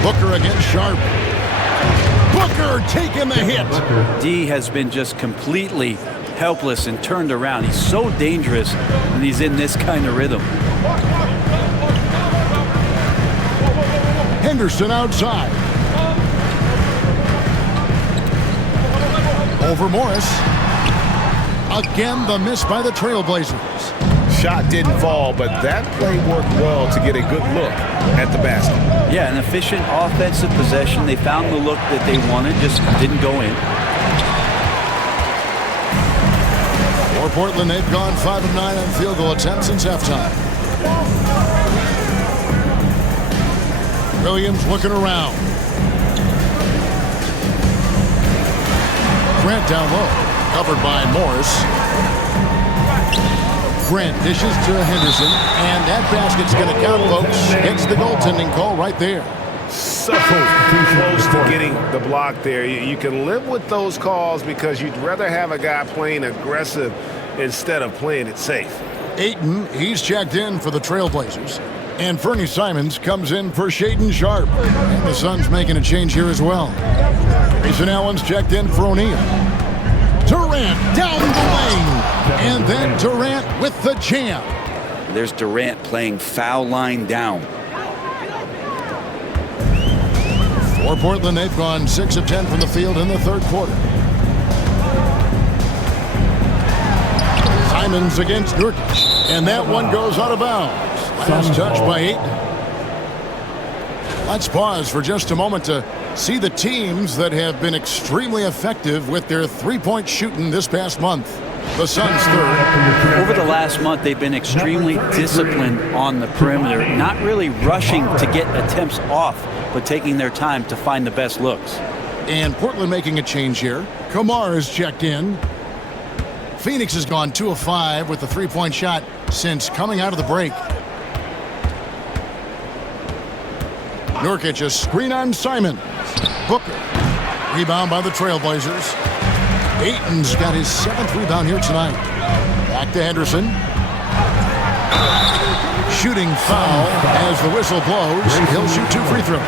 Booker against Sharp. Booker taking the hit. D has been just completely helpless and turned around. He's so dangerous when he's in this kind of rhythm. Henderson outside. Over Morris. Again, the miss by the Trailblazers. Shot didn't fall, but that play worked well to get a good look at the basket. Yeah, an efficient offensive possession. They found the look that they wanted, just didn't go in. For Portland, they've gone 5 of 9 on field goal attempts since halftime. Williams looking around. Grant down low. Covered by Morris. Grant dishes to Henderson. And that basket's going to count, folks. Gets the goaltending call right there. So close to getting the block there. You can live with those calls because you'd rather have a guy playing aggressive instead of playing it safe. Ayton, he's checked in for the Trailblazers. And Fernie Simons comes in for Shaedon Sharp. And the Suns making a change here as well. Grayson Allen's checked in for O'Neal. Durant down the lane. And then Durant with the jam. There's Durant playing foul line down. For Portland, they've gone 6 of 10 from the field in the third quarter. Simons against Nurkic. And that one goes out of bounds. Last touch by Ayton. Let's pause for just a moment to see the teams that have been extremely effective with their three-point shooting this past month. The Suns third. Over the last month, they've been extremely disciplined on the perimeter, not really rushing to get attempts off, but taking their time to find the best looks. And Portland making a change here. Kamar is checked in. Phoenix has gone 2 of 5 with the three-point shot since coming out of the break. Nurkic, a screen on Simons. Booker. Rebound by the Trailblazers. Ayton's got his 7th rebound here tonight. Back to Henderson. Shooting foul as the whistle blows. He'll shoot 2 free throws.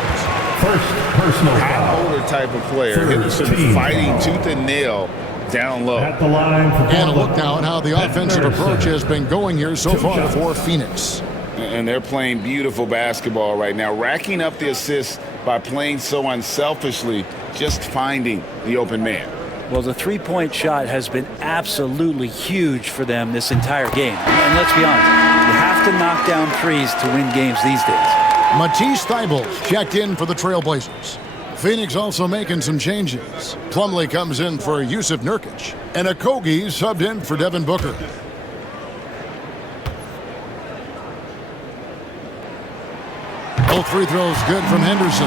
First personal foul. Older type of player. Henderson fighting tooth and nail down low. At the line for And a look now at how the offensive approach has been going here so far for Phoenix. And they're playing beautiful basketball right now, racking up the assists by playing so unselfishly, just finding the open man. Well, the three-point shot has been absolutely huge for them this entire game. And let's be honest, you have to knock down threes to win games these days. Matisse Thybulle checked in for the Trailblazers. Phoenix also making some changes. Plumlee comes in for Yusuf Nurkic. And Okogie subbed in for Devin Booker. Both free throws good from Henderson.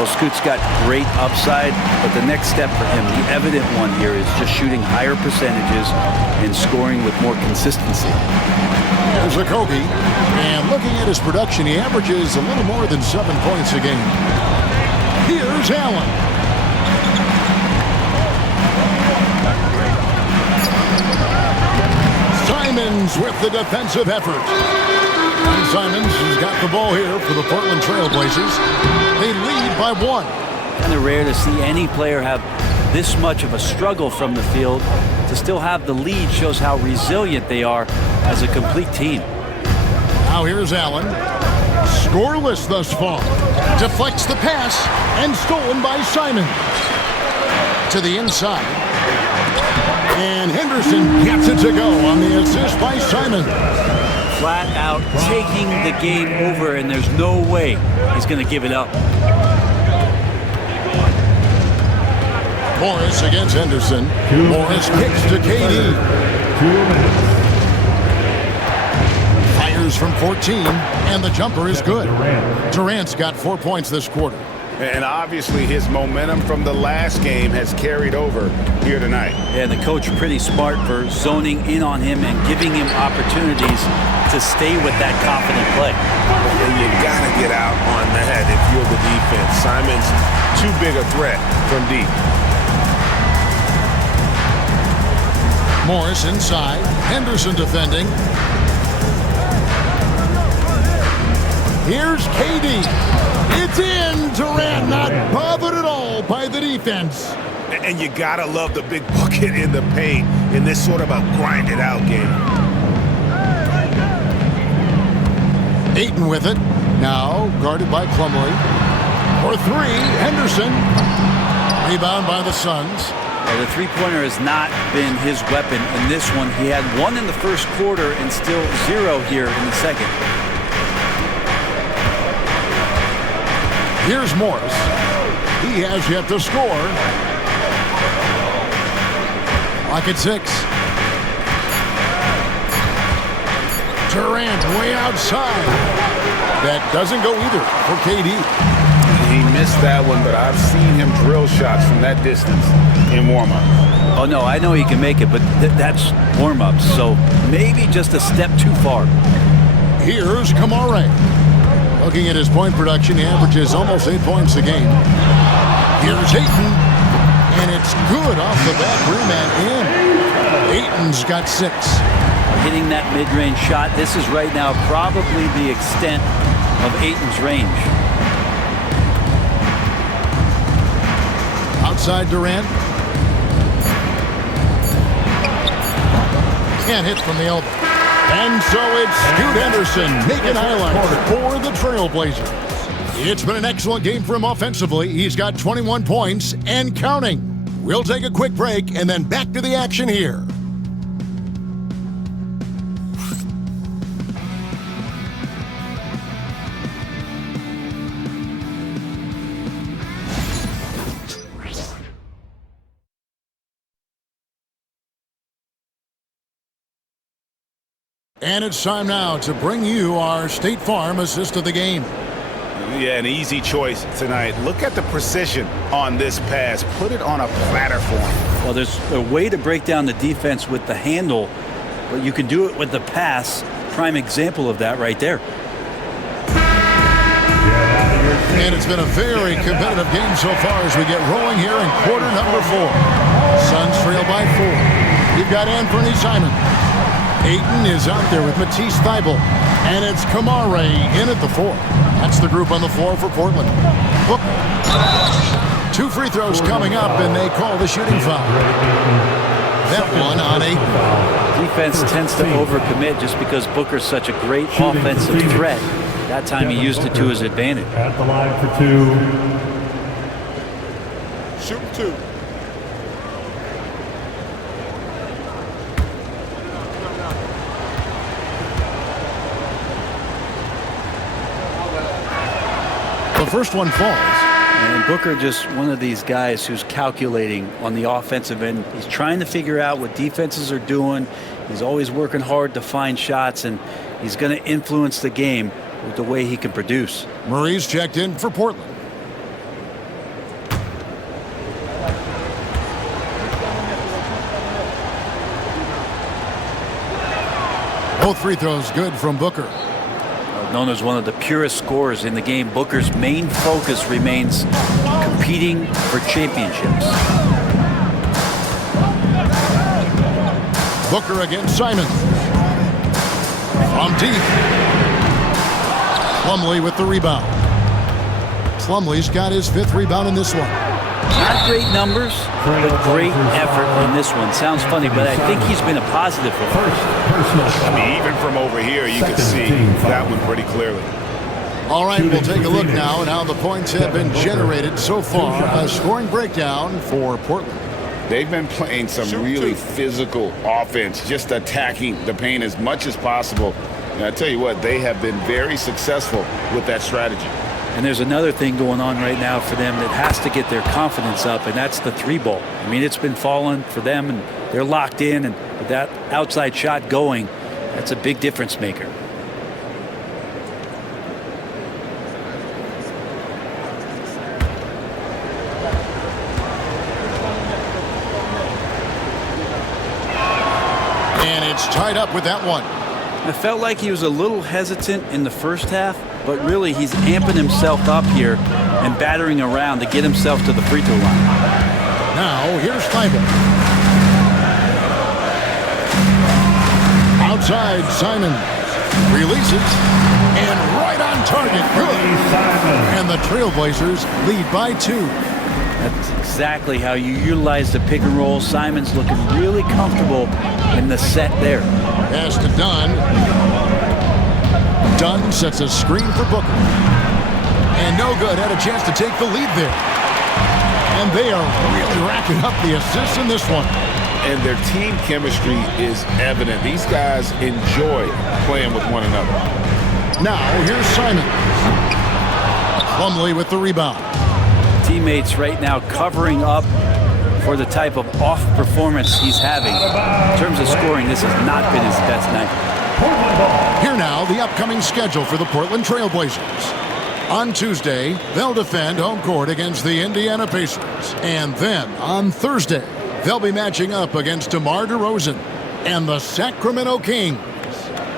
Well, Scoot's got great upside, but the next step for him, the evident one here, is just shooting higher percentages and scoring with more consistency. Here's Okogie, and looking at his production, he averages a little more than 7 points a game. Here's Allen. Simons with the defensive effort. And Simons has got the ball here for the Portland Trailblazers. They lead by 1. Kind of rare to see any player have this much of a struggle from the field. To still have the lead shows how resilient they are as a complete team. Now here's Allen. Scoreless thus far. Deflects the pass and stolen by Simon. To the inside. And Henderson gets it to go on the assist by Simon. Flat out taking the game over, and there's no way he's going to give it up. Morris against Henderson. Morris kicks to KD. Fires from 14, and the jumper is good. Durant's got 4 points this quarter. And obviously his momentum from the last game has carried over here tonight. Yeah, and the coach pretty smart for zoning in on him and giving him opportunities to stay with that confident play. And you got to get out on that if you're the defense. Simon's too big a threat from deep. Morris inside. Henderson defending. Here's KD. It's in. Durant not bothered at all by the defense. And you got to love the big bucket in the paint in this sort of a grind-it-out game. Ayton with it. Now guarded by Plumlee. For 3, Henderson. Rebound by the Suns. The three-pointer has not been his weapon in this one. He had 1 in the first quarter and still 0 here in the second. Here's Morris. He has yet to score. Lock at 6. Durant way outside. That doesn't go either for KD. He missed that one, but I've seen him drill shots from that distance in warm-up. Oh, no, I know he can make it, but that's warm-ups, so maybe just a step too far. Here's Kamare. Looking at his point production, he averages almost 8 points a game. Here's Ayton, and it's good off the back rim and in. Ayton's got 6. Hitting that mid-range shot, this is right now probably the extent of Ayton's range. Outside Durant. Can't hit from the elbow. And so it's Scoot Henderson making highlights for the Trailblazers. It's been an excellent game for him offensively. He's got 21 points and counting. We'll take a quick break and then back to the action here. And it's time now to bring you our State Farm assist of the game. Yeah, an easy choice tonight. Look at the precision on this pass. Put it on a platter for him. Well, there's a way to break down the defense with the handle, but you can do it with the pass. Prime example of that right there. And it's been a very competitive game so far as we get rolling here in quarter number 4. Suns trail by 4. You've got Anthony Simon. Ayton is out there with Matisse Thybulle. And it's Kamare in at the 4. That's the group on the floor for Portland. Booker. 2 free throws coming up, and they call the shooting foul. That one on Ayton. Defense tends to overcommit just because Booker's such a great offensive threat. That time he used it to his advantage. At the line for 2. Shoot 2. The first one falls. And Booker just one of these guys who's calculating on the offensive end. He's trying to figure out what defenses are doing. He's always working hard to find shots, and he's going to influence the game with the way he can produce. Murray's checked in for Portland. Both free throws good from Booker. Known as one of the purest scorers in the game, Booker's main focus remains competing for championships. Booker against Simon. From deep. Plumlee with the rebound. Plumlee's got his 5th rebound in this one. Not great numbers, but great effort in this one. Sounds funny, but I think he's been a positive for them. I mean, even from over here, you can see that one pretty clearly. All right, we'll take a look now at how the points have been generated so far. A scoring breakdown for Portland. They've been playing some really physical offense, just attacking the paint as much as possible. And I tell you what, they have been very successful with that strategy. And there's another thing going on right now for them that has to get their confidence up, and that's the 3-ball. I mean, it's been falling for them, and they're locked in, and with that outside shot going, that's a big difference maker. And it's tied up with that one. I felt like he was a little hesitant in the first half, but really he's amping himself up here and battering around to get himself to the free throw line. Now, here's Thybulle. Outside, Simon releases, and right on target. Good. And the Trailblazers lead by 2. That's exactly how you utilize the pick and roll. Simon's looking really comfortable in the set there. Pass to Dunn. Dunn sets a screen for Booker. And no good. Had a chance to take the lead there. And they are really racking up the assists in this one. And their team chemistry is evident. These guys enjoy playing with one another. Now, here's Simon. Plumlee with the rebound. Teammates right now covering up for the type of off performance he's having. In terms of scoring, this has not been his best night. Here now, the upcoming schedule for the Portland Trailblazers. On Tuesday, they'll defend home court against the Indiana Pacers. And then, on Thursday, they'll be matching up against DeMar DeRozan and the Sacramento Kings.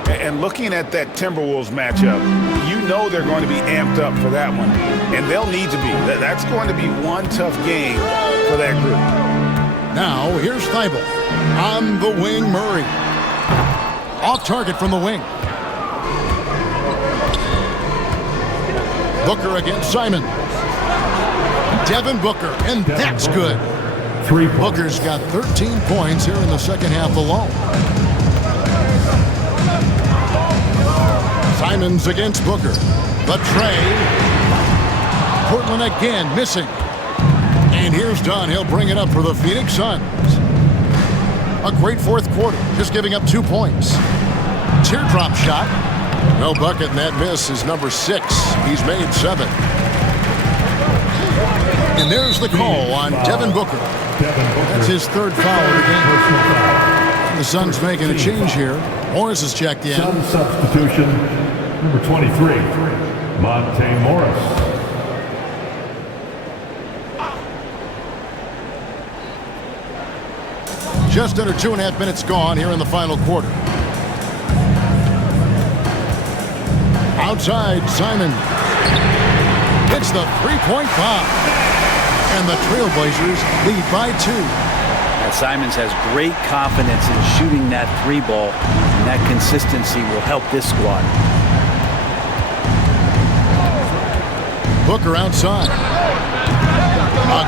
And looking at that Timberwolves matchup, you know they're going to be amped up for that one. And they'll need to be. That's going to be one tough game for that group. Now, here's Thybulle. On the wing, Murray. Off target from the wing. Booker against Simon. Devin Booker, and that's good. Booker's got 13 points here in the second half alone. Simons against Booker. The tray. Portland again missing. And here's Dunn. He'll bring it up for the Phoenix Suns. A great fourth quarter, just giving up 2 points. Teardrop shot. No bucket, and that miss is number 6. He's made 7. And there's the call on Devin Booker. That's his 3rd foul of the game. The Suns making a change here. Morris is checked in. Sun substitution, number 23, Monte Morris. Just under 2.5 minutes gone here in the final quarter. Outside, Simon. It's the 3-point bomb. And the Trailblazers lead by 2. Simons has great confidence in shooting that 3-ball, and that consistency will help this squad. Booker outside.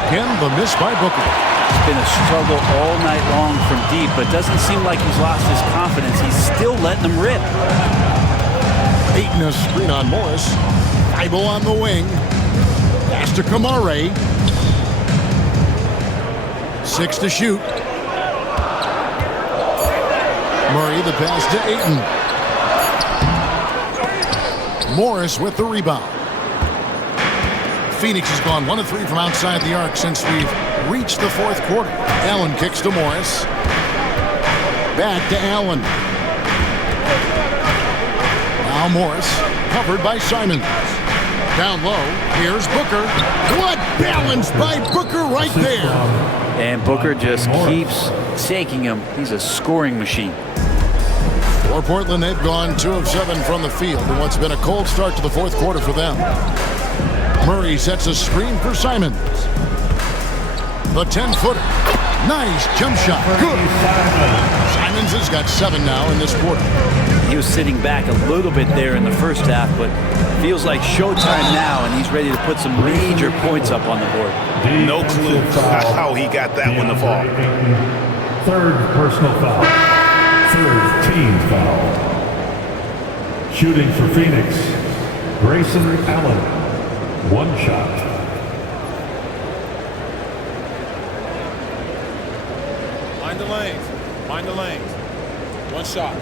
Again, the miss by Booker. It's been a struggle all night long from deep, but doesn't seem like he's lost his confidence. He's still letting them rip. Ayton a screen on Morris. Thybulle on the wing. Pass to Kamare. 6 to shoot. Murray the pass to Ayton. Morris with the rebound. Phoenix has gone 1 of 3 from outside the arc since we've reached the 4th quarter. Allen kicks to Morris. Back to Allen. Now Morris covered by Simons. Down low, here's Booker. What balance by Booker right there. And Booker just keeps taking him. He's a scoring machine. For Portland, they've gone 2 of 7 from the field in what's been a cold start to the fourth quarter for them. Murray sets a screen for Simons. The 10-footer. Nice jump shot. Good. Simons has got 7 now in this quarter. He was sitting back a little bit there in the first half, but feels like showtime now, and he's ready to put some major points up on the board. No clue how he got that one to fall. Third personal foul. Third team foul. Shooting for Phoenix, Grayson Allen. 1 shot. Mind the lanes. Mind the lanes. 1 shot.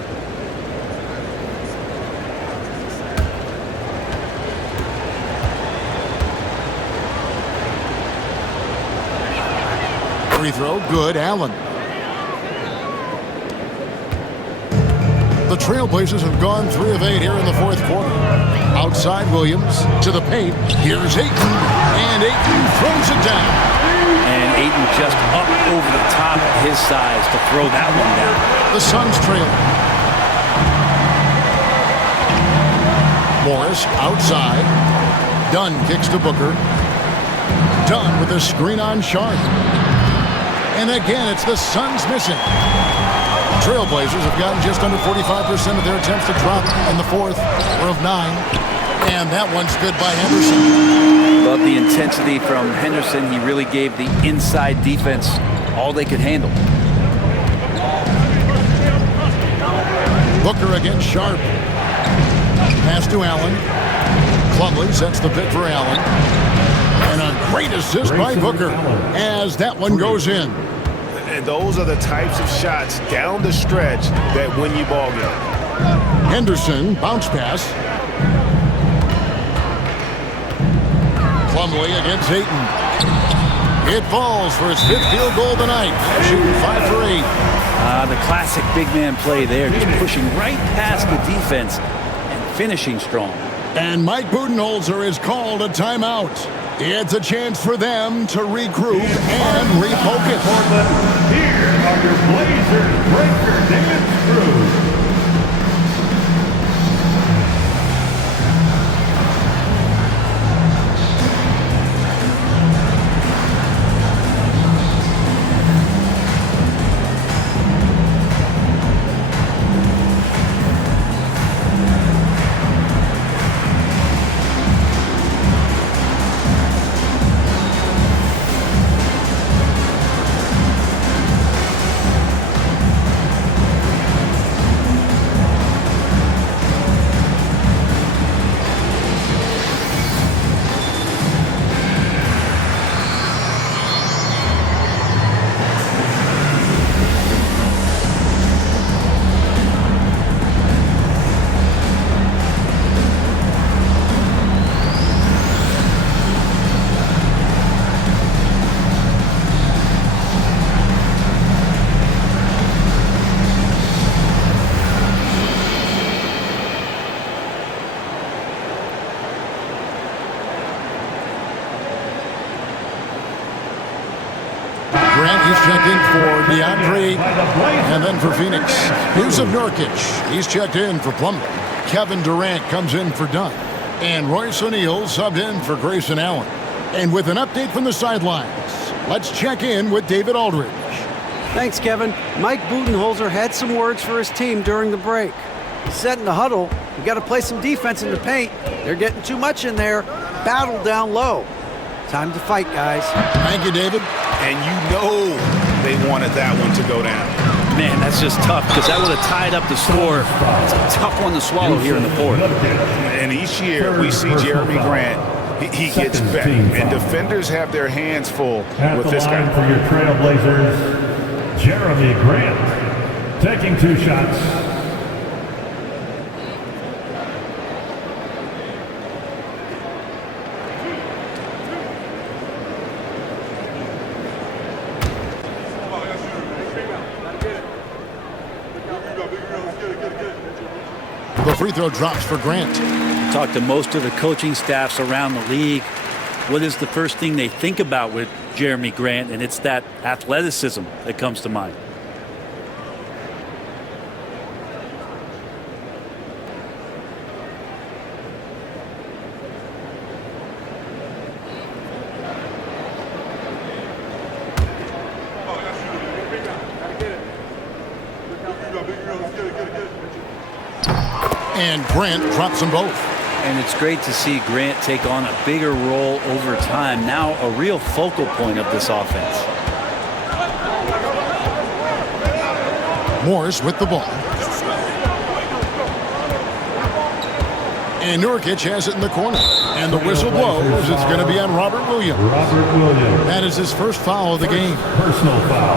Free throw, good, Allen. The Trailblazers have gone 3 of 8 here in the fourth quarter. Outside Williams to the paint. Here's Ayton, and Ayton throws it down. And Ayton just up over the top of his size to throw that one down. The Suns trail. Morris outside. Dunn kicks to Booker. Dunn with a screen on Sharp. And again, it's the Suns missing. Trailblazers have gotten just under 45% of their attempts to drop in the fourth. We're of 9. And that one's good by Henderson. Love the intensity from Henderson. He really gave the inside defense all they could handle. Booker against Sharp. Pass to Allen. Plumlee sets the pick for Allen. And a great assist by Booker as that one goes in. And those are the types of shots down the stretch that win you ball game. Henderson, bounce pass. Plumlee against Ayton. It falls for his 5th field goal of the night. Shooting 5 for 8. The classic big man play there, just pushing right past the defense and finishing strong. And Mike Budenholzer is called a timeout. It's a chance for them to regroup and refocus. Portland, here are your Blazers breakers and screws. He's checked in for DeAndre, and then for Phoenix, Yusuf Nurkic. He's checked in for Plumlee. Kevin Durant comes in for Dunn. And Royce O'Neal subbed in for Grayson Allen. And with an update from the sidelines, let's check in with David Aldridge. Thanks, Kevin. Mike Budenholzer had some words for his team during the break. He said in the huddle, we got to play some defense in the paint. They're getting too much in there. Battle down low. Time to fight, guys. Thank you, David. And you know they wanted that one to go down. Man, that's just tough because that would have tied up the score. It's a tough one to swallow here in the fourth. And each year we see Jeremy Grant, he gets better. And defenders have their hands full with this guy. For your Trailblazers, Jeremy Grant taking 2 shots. The free throw drops for Grant. talk to most of the coaching staffs around the league, what is the first thing they think about with Jeremy Grant? And it's that athleticism that comes to mind. And Grant drops them both. And it's great to see Grant take on a bigger role over time. Now a real focal point of this offense. Morris with the ball. And Nurkic has it in the corner. And the whistle blows. It's going to be on Robert Williams. Robert Williams. That is his first foul of the game. Personal foul.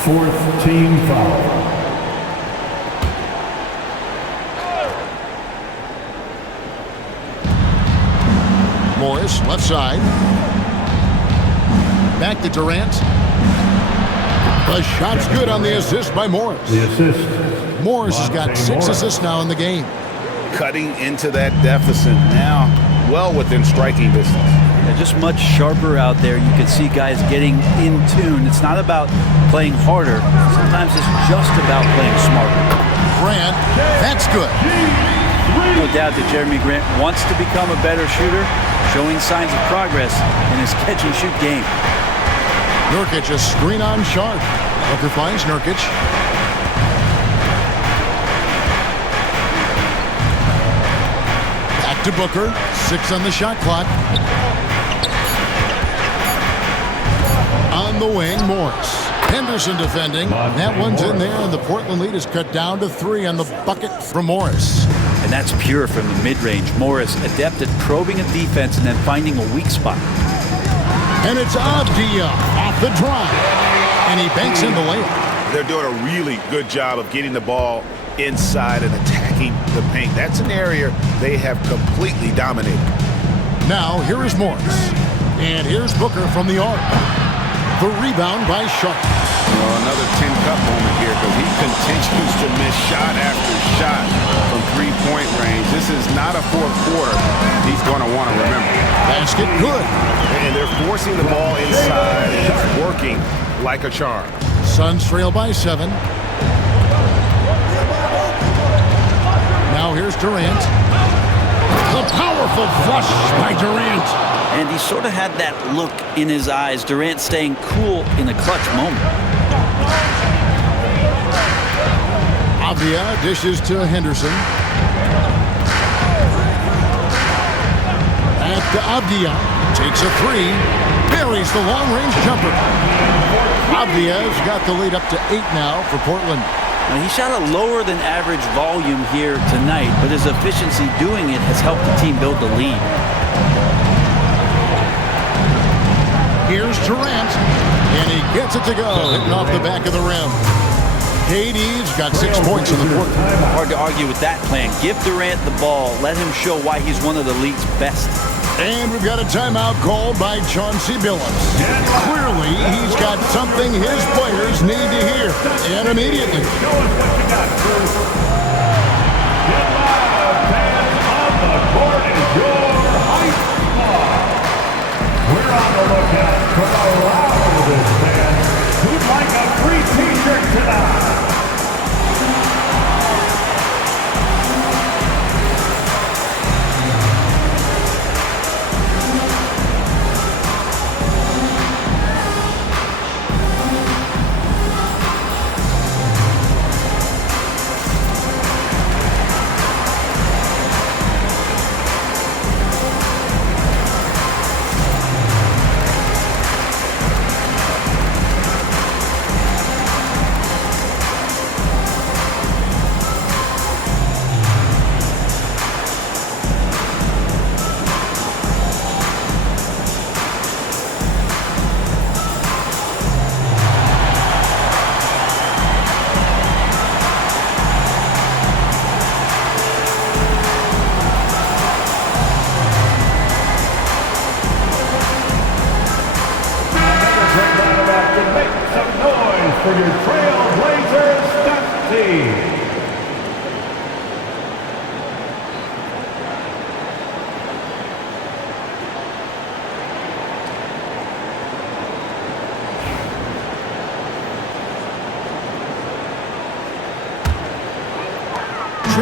Fourth team foul. Morris, left side. Back to Durant. The shot's good on the assist by Morris. The assist. Morris has got 6 assists now in the game. Cutting into that deficit now, well within striking distance. They're just much sharper out there. You can see guys getting in tune. It's not about playing harder. Sometimes it's just about playing smarter. Grant, that's good. No doubt that Jeremy Grant wants to become a better shooter, showing signs of progress in his catch-and-shoot game. Nurkic a screen on Sharp. Booker finds Nurkic. Back to Booker. 6 on the shot clock. On the wing, Morris. Henderson defending. That one's in there, and the Portland lead is cut down to 3 on the bucket from Morris. And that's pure from the mid-range. Morris adept at probing a defense and then finding a weak spot. And it's Avdia off the drive. And he banks in the layup. They're doing a really good job of getting the ball inside and attacking the paint. That's an area they have completely dominated. Now, here is Morris. And here's Booker from the arc. The rebound by Sharp. Well, another tin cup moment here because he continues to miss shot after shot from three-point range. This is not a fourth quarter he's going to want to remember. Basket good. And they're forcing the ball inside, and it's working like a charm. Suns trail by 7. Now here's Durant. The powerful flush by Durant. And he sort of had that look in his eyes. Durant staying cool in a clutch moment. Avdia dishes to Henderson. Back to Avdia. Takes a 3. Buries the long-range jumper. Avdia's got the lead up to 8 now for Portland. Now, he shot a lower than average volume here tonight, but his efficiency doing it has helped the team build the lead. Here's Durant, and he gets it to go, hitting off the back of the rim. KD's got 6 points in the quarter. Hard to argue with that plan. Give Durant the ball. Let him show why he's one of the league's best. And we've got a timeout called by Chauncey Billups. Clearly, he's got something his players need to hear, and immediately. We're on the lookout for the loudest fan who'd like a free t-shirt tonight.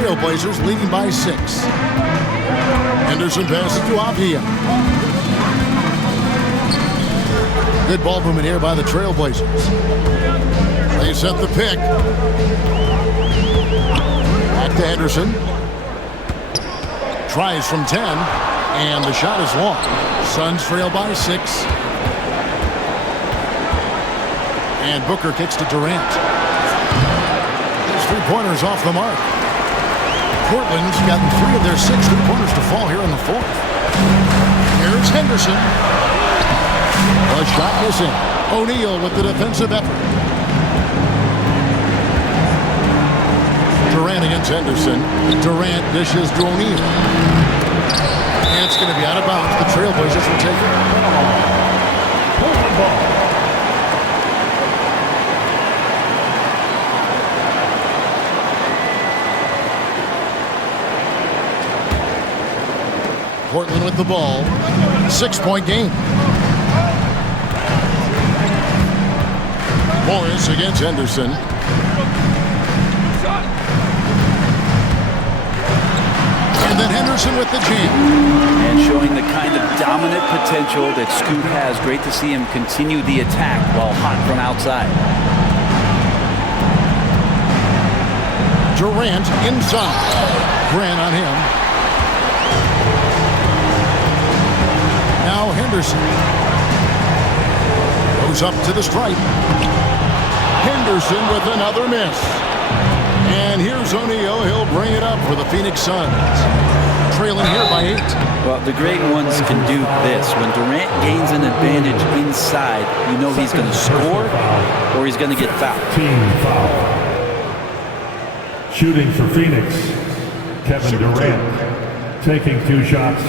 Trailblazers leading by 6. Henderson passes to Avia. Good ball movement here by the Trailblazers. They set the pick. Back to Henderson. Tries from 10, and the shot is long. Suns trail by 6. And Booker kicks to Durant. His three-pointers off the mark. Portland's gotten 3 of their 6 three-pointers to fall here in the 4th. Here's Henderson. A shot missing. O'Neal with the defensive effort. Durant against Henderson. Durant dishes to O'Neal. And it's going to be out of bounds. The Trailblazers will take it. Portland ball. Portland with the ball. 6-point game. Morris against Henderson. And then Henderson with the jam. And showing the kind of dominant potential that Scoot has. Great to see him continue the attack while hot from outside. Durant inside. Grant on him. Now Henderson. Goes up to the stripe. Henderson with another miss. And here's O'Neal. He'll bring it up for the Phoenix Suns. Trailing here by 8. Well, the great ones can do this. When Durant gains an advantage inside, you know he's going to score or he's going to get fouled. Team foul. Shooting for Phoenix, Kevin Durant taking 2 shots.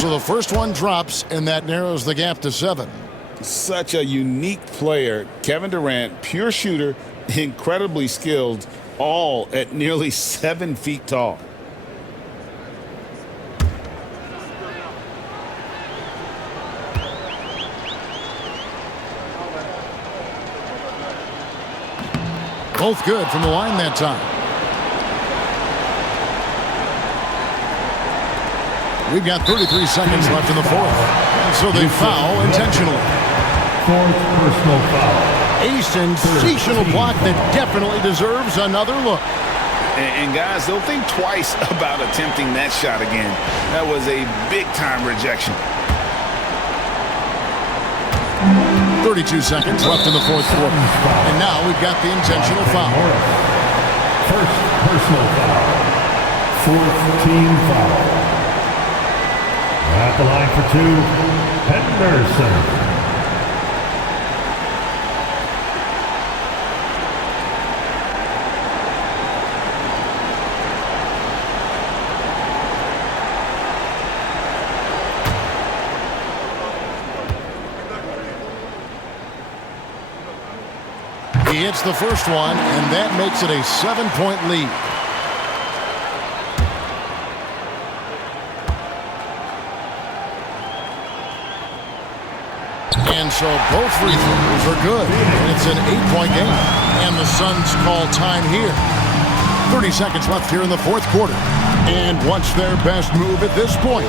So the first one drops, and that narrows the gap to 7. Such a unique player. Kevin Durant, pure shooter, incredibly skilled, all at nearly 7 feet tall. Both good from the line that time. We've got 33 seconds left in the 4th. And so they foul intentionally. 4th personal foul. A sensational block that definitely deserves another look. And guys, they'll think twice about attempting that shot again. That was a big-time rejection. 32 seconds left in the 4th quarter. And now we've got the intentional foul. First personal foul. 4th team foul. At the line for 2, Henderson. He hits the first one, and that makes it a 7-point lead. And so both free throws are good. It's an 8-point game. And the Suns call time here. 30 seconds left here in the 4th quarter. And what's their best move at this point?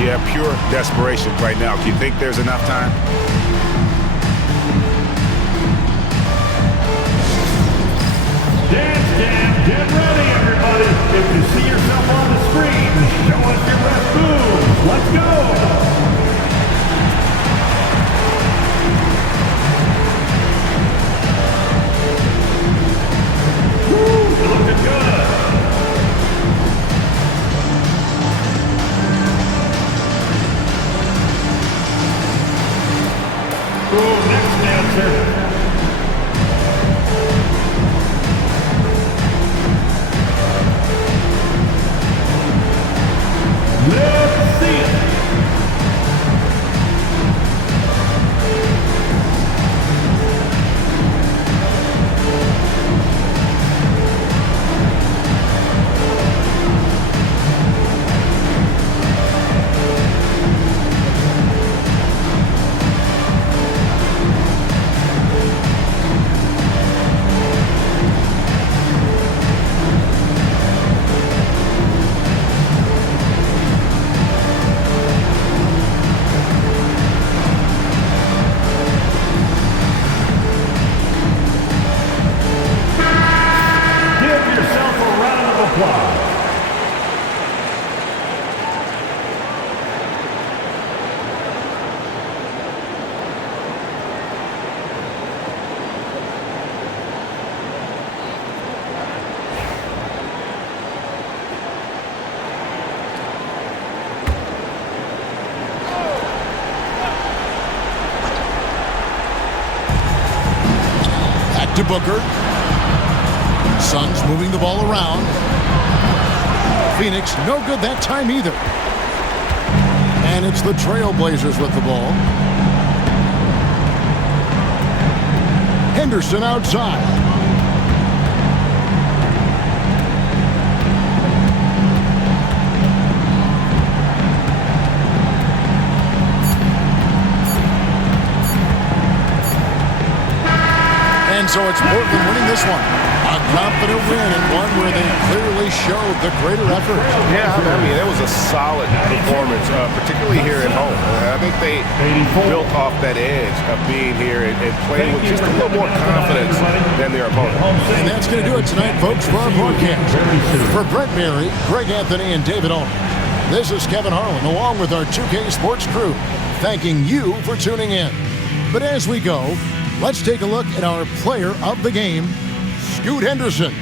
Yeah, pure desperation right now. Do you think there's enough time? Dance Cam, get ready, everybody. If you see yourself on the screen, show us your best moves. Let's go. Looking good. Oh, next dancer. Let's see it. to Booker. Suns moving the ball around. Phoenix no good that time either. And it's the Trailblazers with the ball. Henderson outside. And so it's Portland winning this one. A confident win and one where they clearly showed the greater effort. Yeah, I mean, it was a solid performance, particularly here at home. I think they built off that edge of being here and playing with just a little more confidence than their opponent. And that's going to do it tonight, folks, for our broadcast. For Brent Berry, Greg Anthony, and David Owen, this is Kevin Harlan, along with our 2K Sports crew, thanking you for tuning in. But as we go, let's take a look at our player of the game, Scoot Henderson.